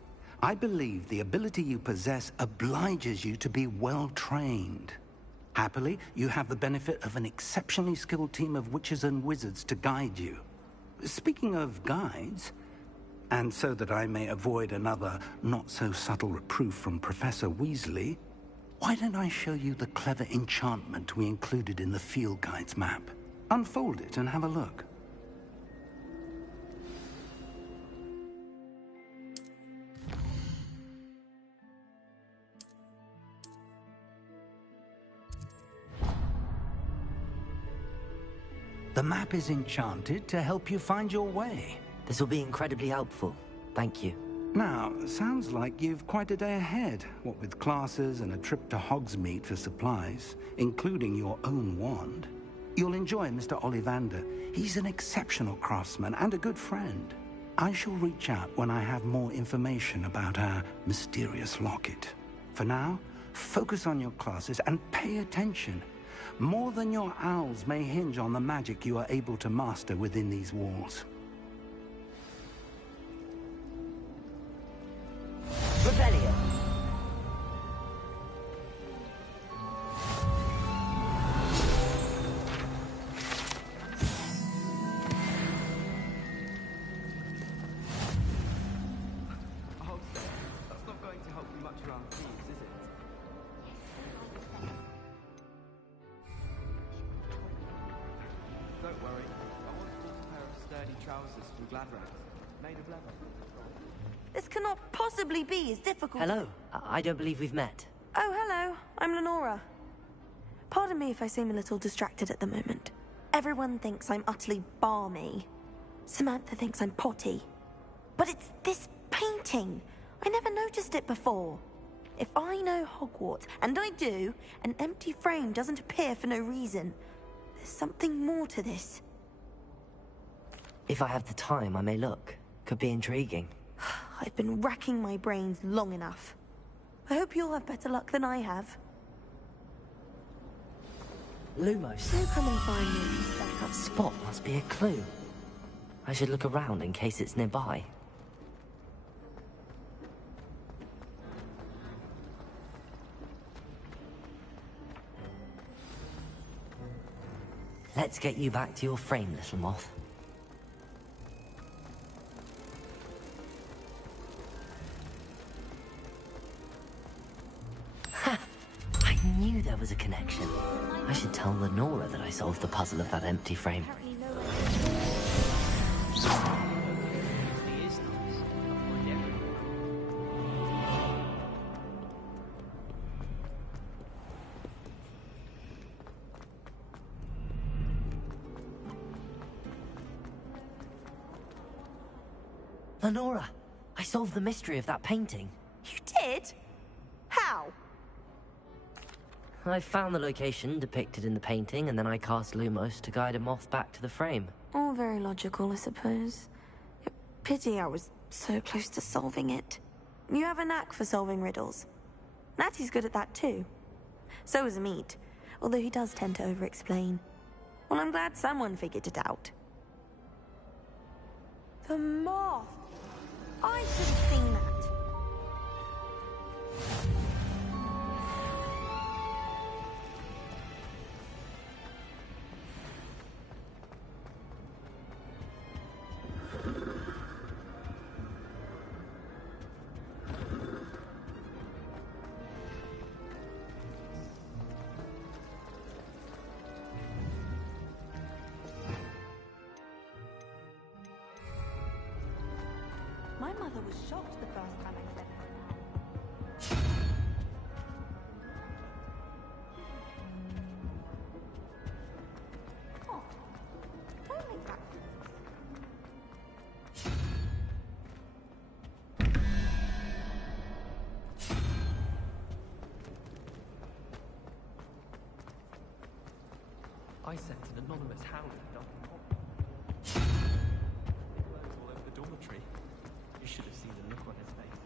I believe the ability you possess obliges you to be well trained. Happily, you have the benefit of an exceptionally skilled team of witches and wizards to guide you. Speaking of guides, and so that I may avoid another not-so-subtle reproof from Professor Weasley, why don't I show you the clever enchantment we included in the field guide's map? Unfold it and have a look. The map is enchanted to help you find your way. This will be incredibly helpful. Thank you. Now, sounds like you've quite a day ahead, what with classes and a trip to Hogsmeade for supplies, including your own wand. You'll enjoy Mr. Ollivander. He's an exceptional craftsman and a good friend. I shall reach out when I have more information about our mysterious locket. For now, focus on your classes and pay attention. More than your owls may hinge on the magic you are able to master within these walls. Rebellion! That's not going to help you much around thieves, is it? Don't worry. I once bought a pair of sturdy trousers from Gladrex, made of leather. This cannot possibly be as difficult. Hello. I don't believe we've met. Oh, hello. I'm Lenora. Pardon me if I seem a little distracted at the moment. Everyone thinks I'm utterly balmy. Samantha thinks I'm potty. But it's this painting. I never noticed it before. If I know Hogwarts, and I do, an empty frame doesn't appear for no reason. There's something more to this. If I have the time, I may look. Could be intriguing. I've been racking my brains long enough. I hope you'll have better luck than I have. Lumos. Do come and find me. That spot must be a clue. I should look around in case it's nearby. Let's get you back to your frame, little moth. Ha! I knew there was a connection. I should tell Lenora that I solved the puzzle of that empty frame. Lenora, I solved the mystery of that painting. You did? How? I found the location depicted in the painting, and then I cast Lumos to guide a moth back to the frame. All very logical, I suppose. Pity I was so close to solving it. You have a knack for solving riddles. Natty's good at that too. So is Amit, although he does tend to over-explain. Well, I'm glad someone figured it out. The moth! I should have seen that. My mother was shocked the first time I said her. Oh, don't make that. I sent an anonymous hound at Duncan Hall. All over the dormitory. You should have seen the look on his face.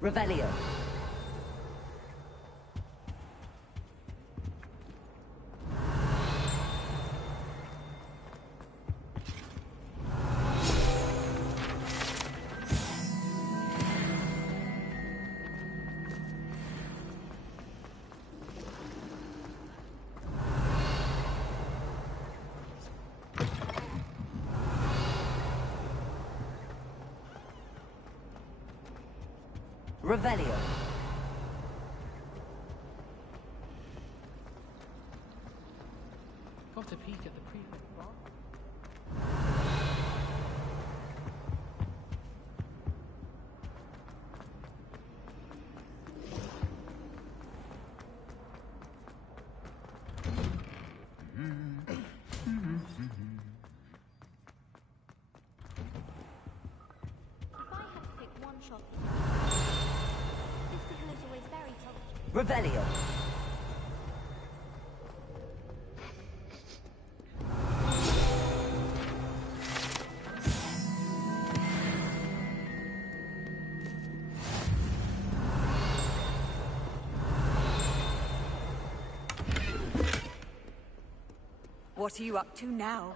Revelio. Revelio. Got a peek at the prefect bar? If I had to pick one shop, this signal is always very tough. Revelio. What are you up to now?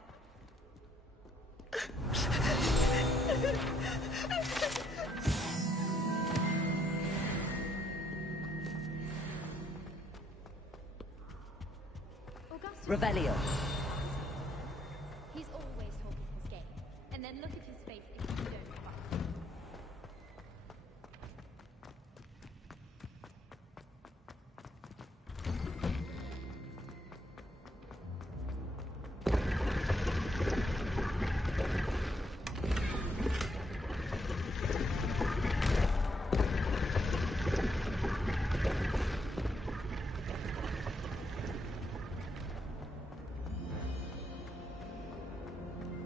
Revelio. He's always talking his game. And then look at his face if you don't fight.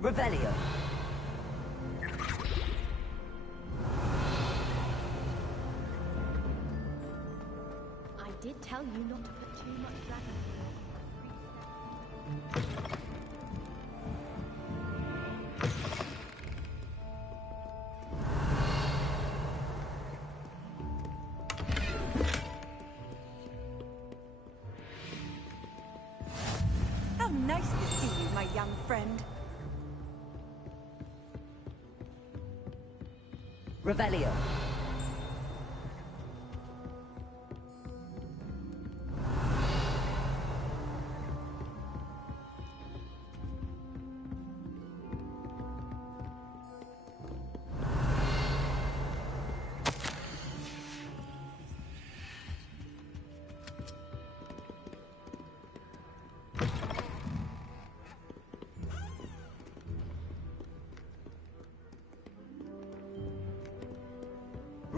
Revelio. I did tell you not to put too much dragon. How nice to see you, my young friend. Revelio.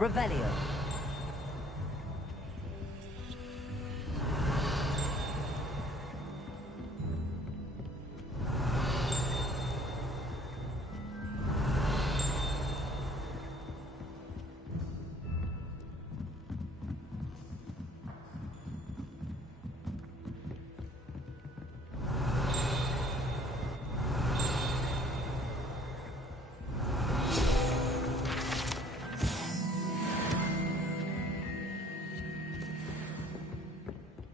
Revelio.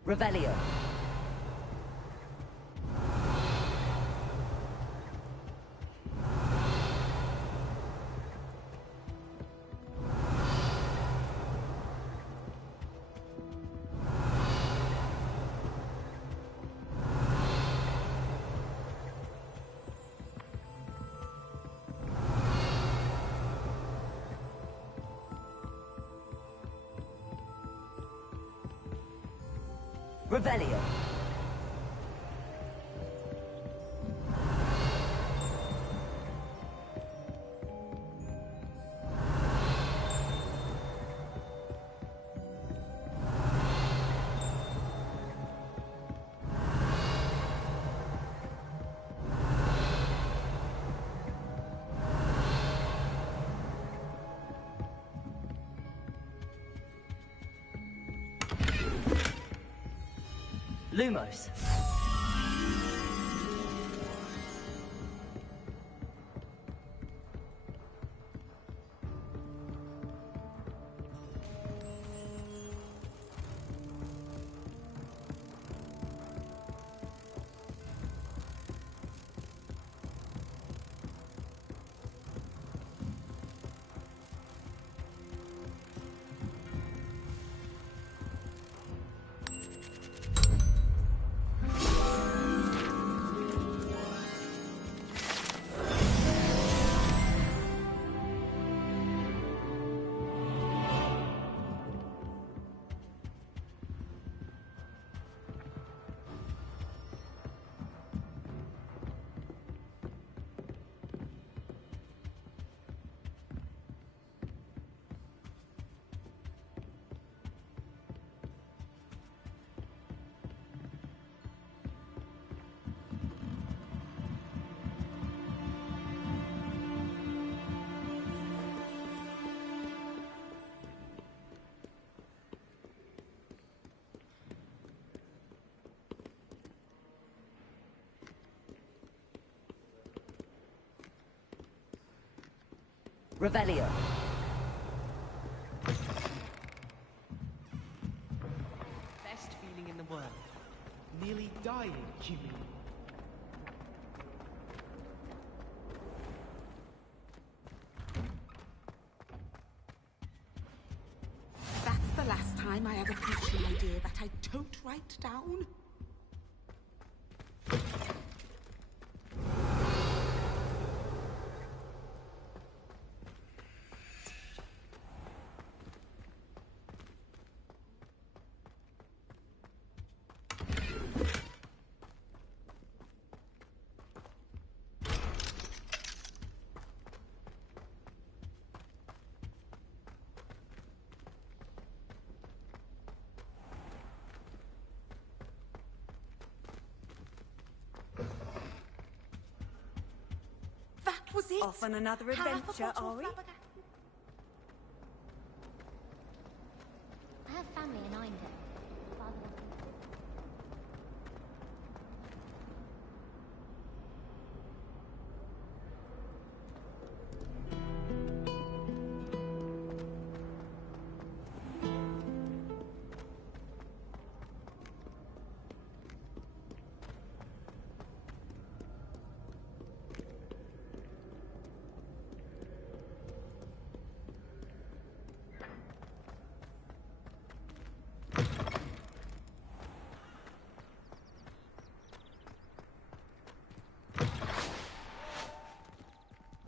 Revelio. Revelio. Lumos. Revelio. Best feeling in the world. Nearly dying, you mean? That's the last time I ever teach an idea that I don't write down. Was it? Off on another adventure, are we? I have family in Inder.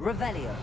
Revelio.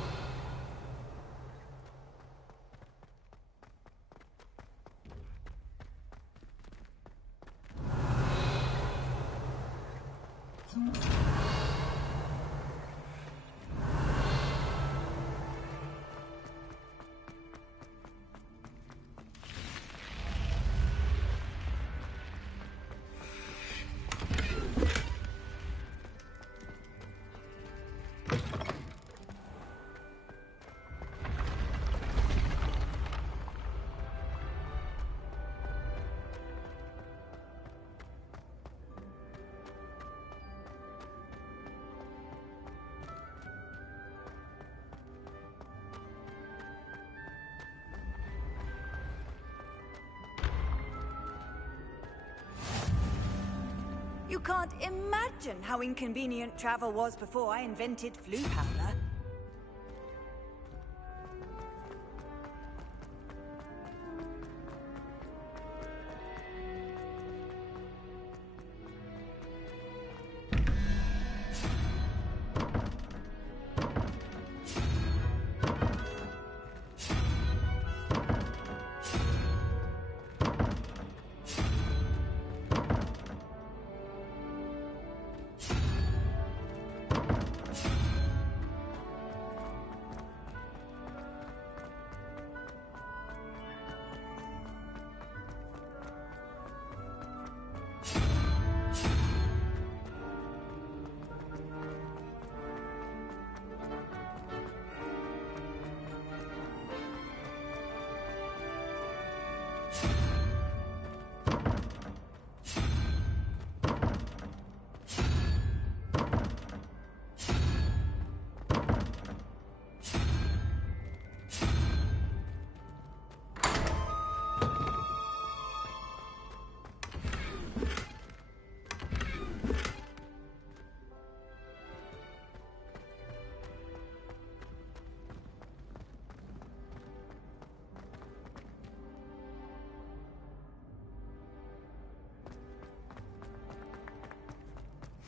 You can't imagine how inconvenient travel was before I invented flu powder.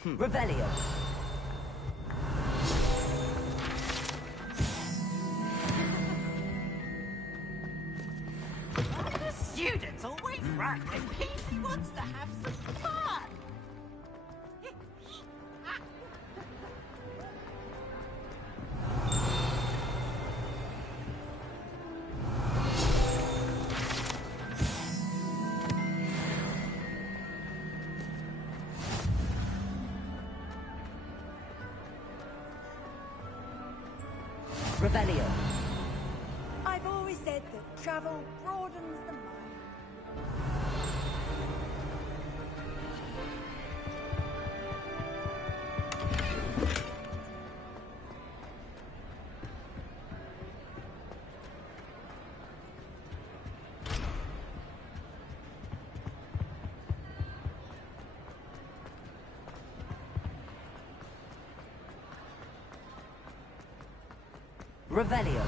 Revelio. The students always right when Peachy wants to have some fun. Revelio. I've always said that travel broadens the mind. Revelio.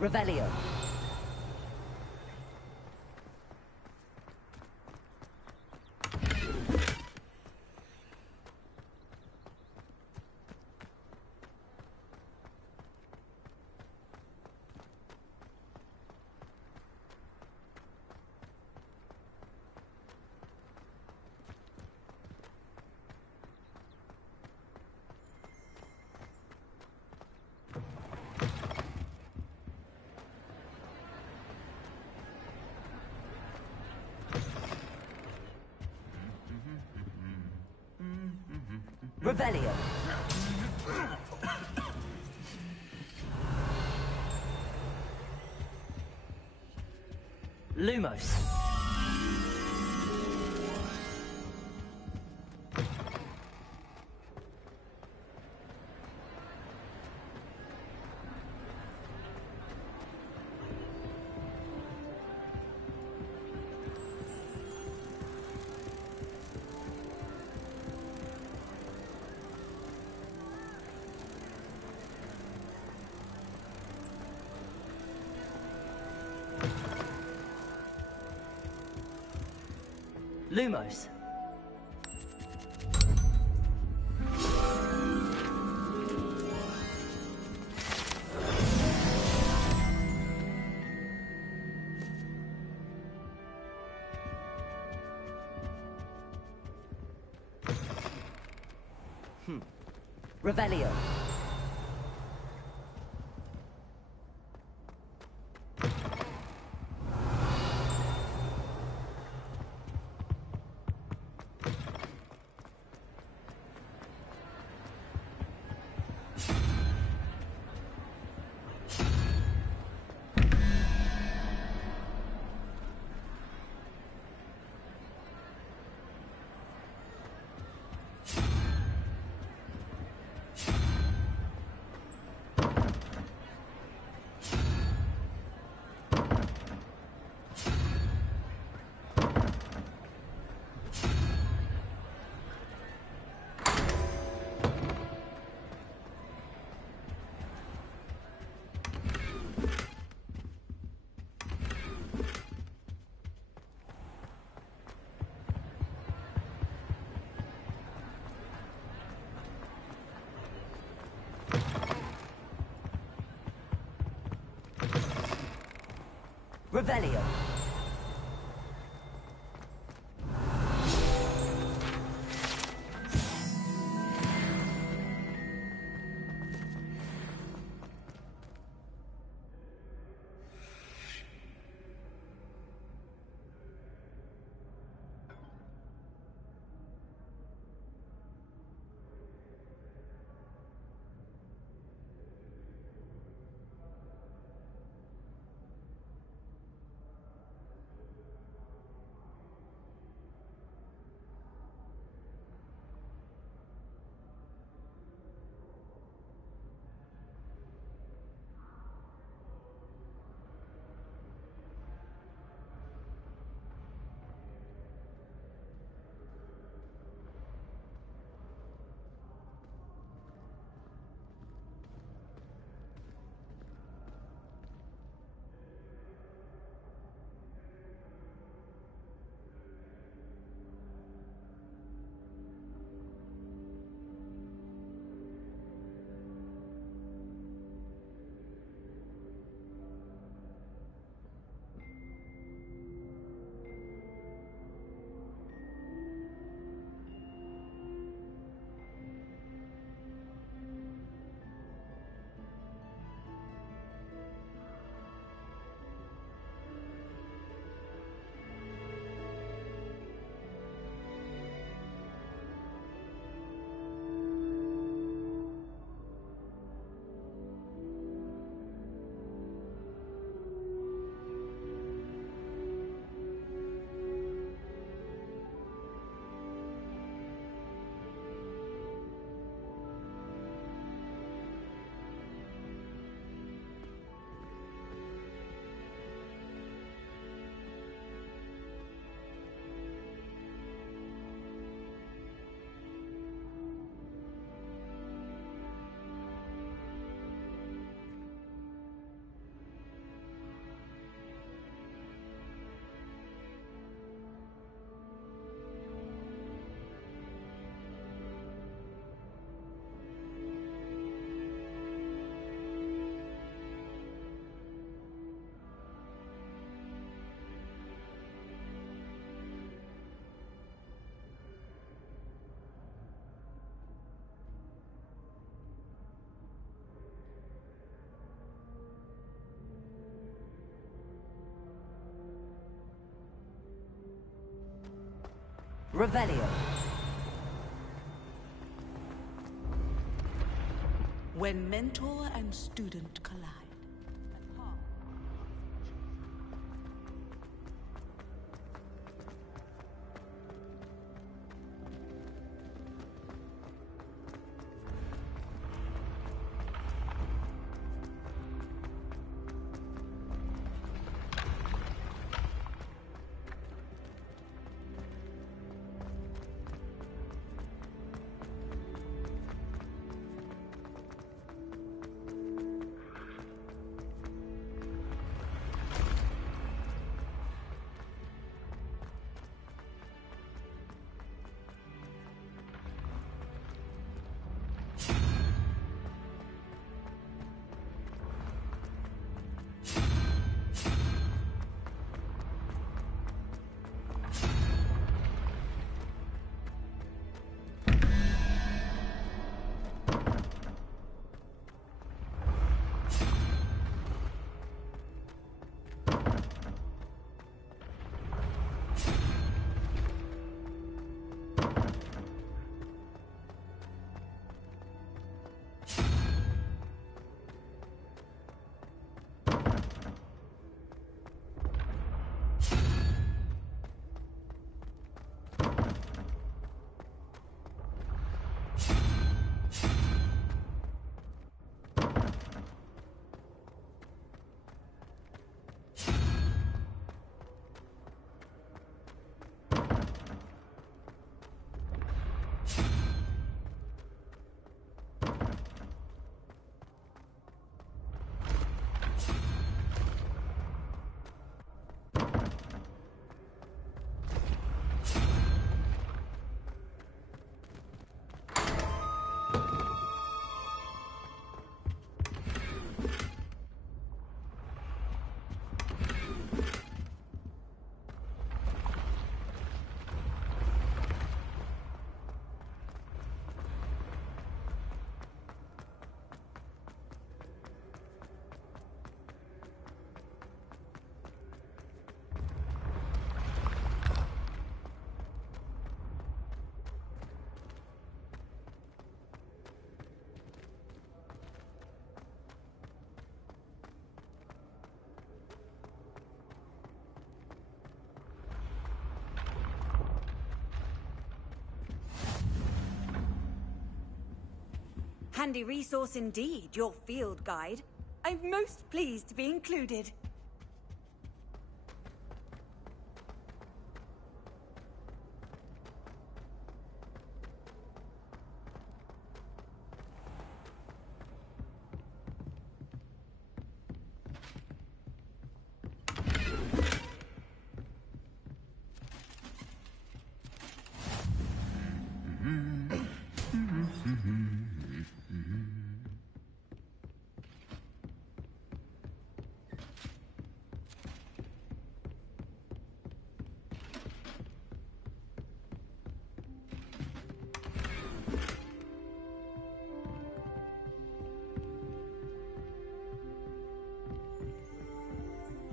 Revelio. Revelio. Lumos. Lumos. Revelio. Revelio. Revelio. When mentor and student collide. Handy resource indeed, your field guide. I'm most pleased to be included.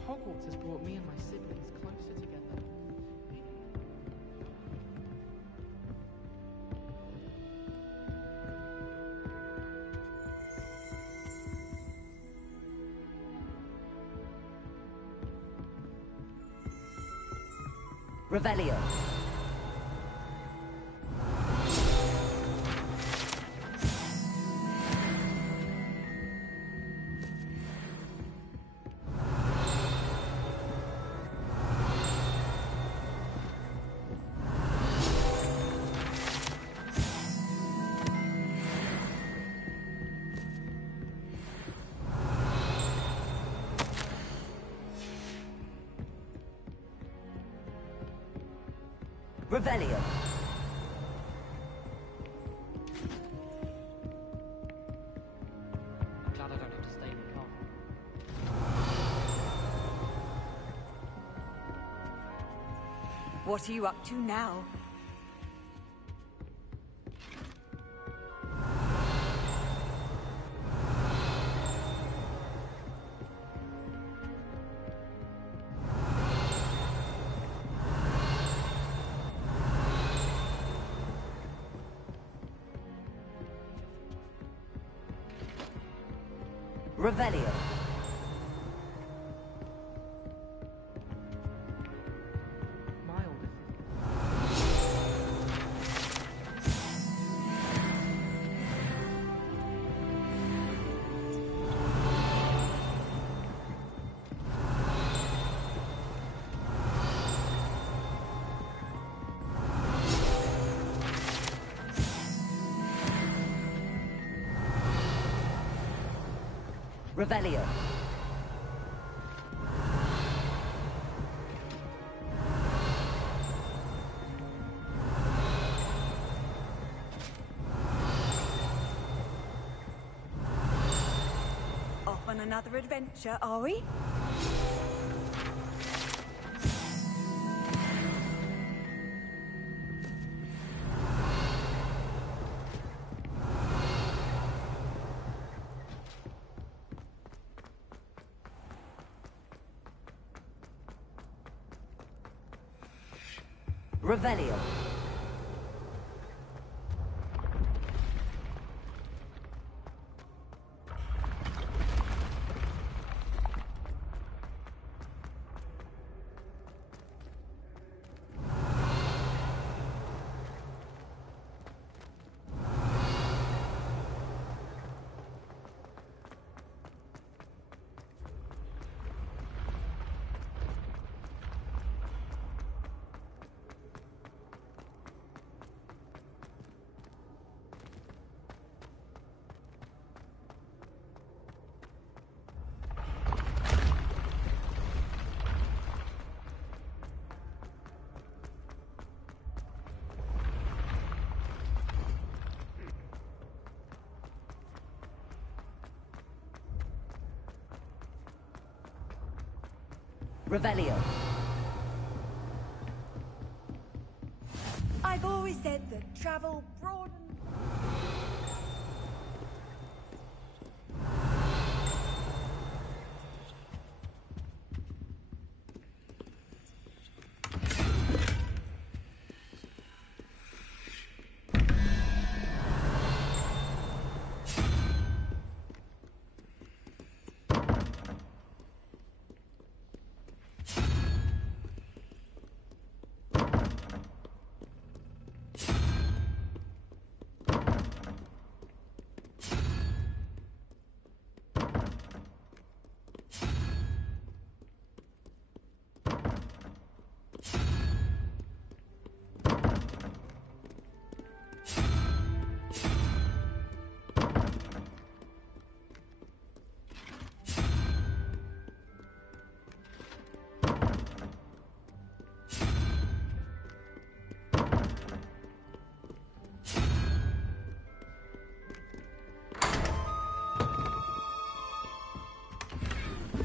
Hogwarts has brought me and my siblings closer together. Revelio. Revelio. I'm glad I don't have to stay in the car. What are you up to now? Revelio. Mild. Revelio. Off on another adventure, are we? Revelio. Revelio. I've always said that travel broadens...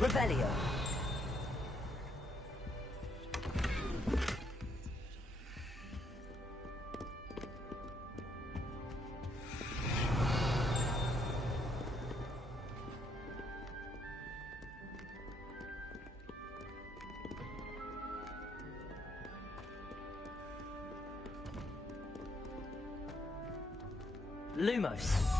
Revelio. Lumos.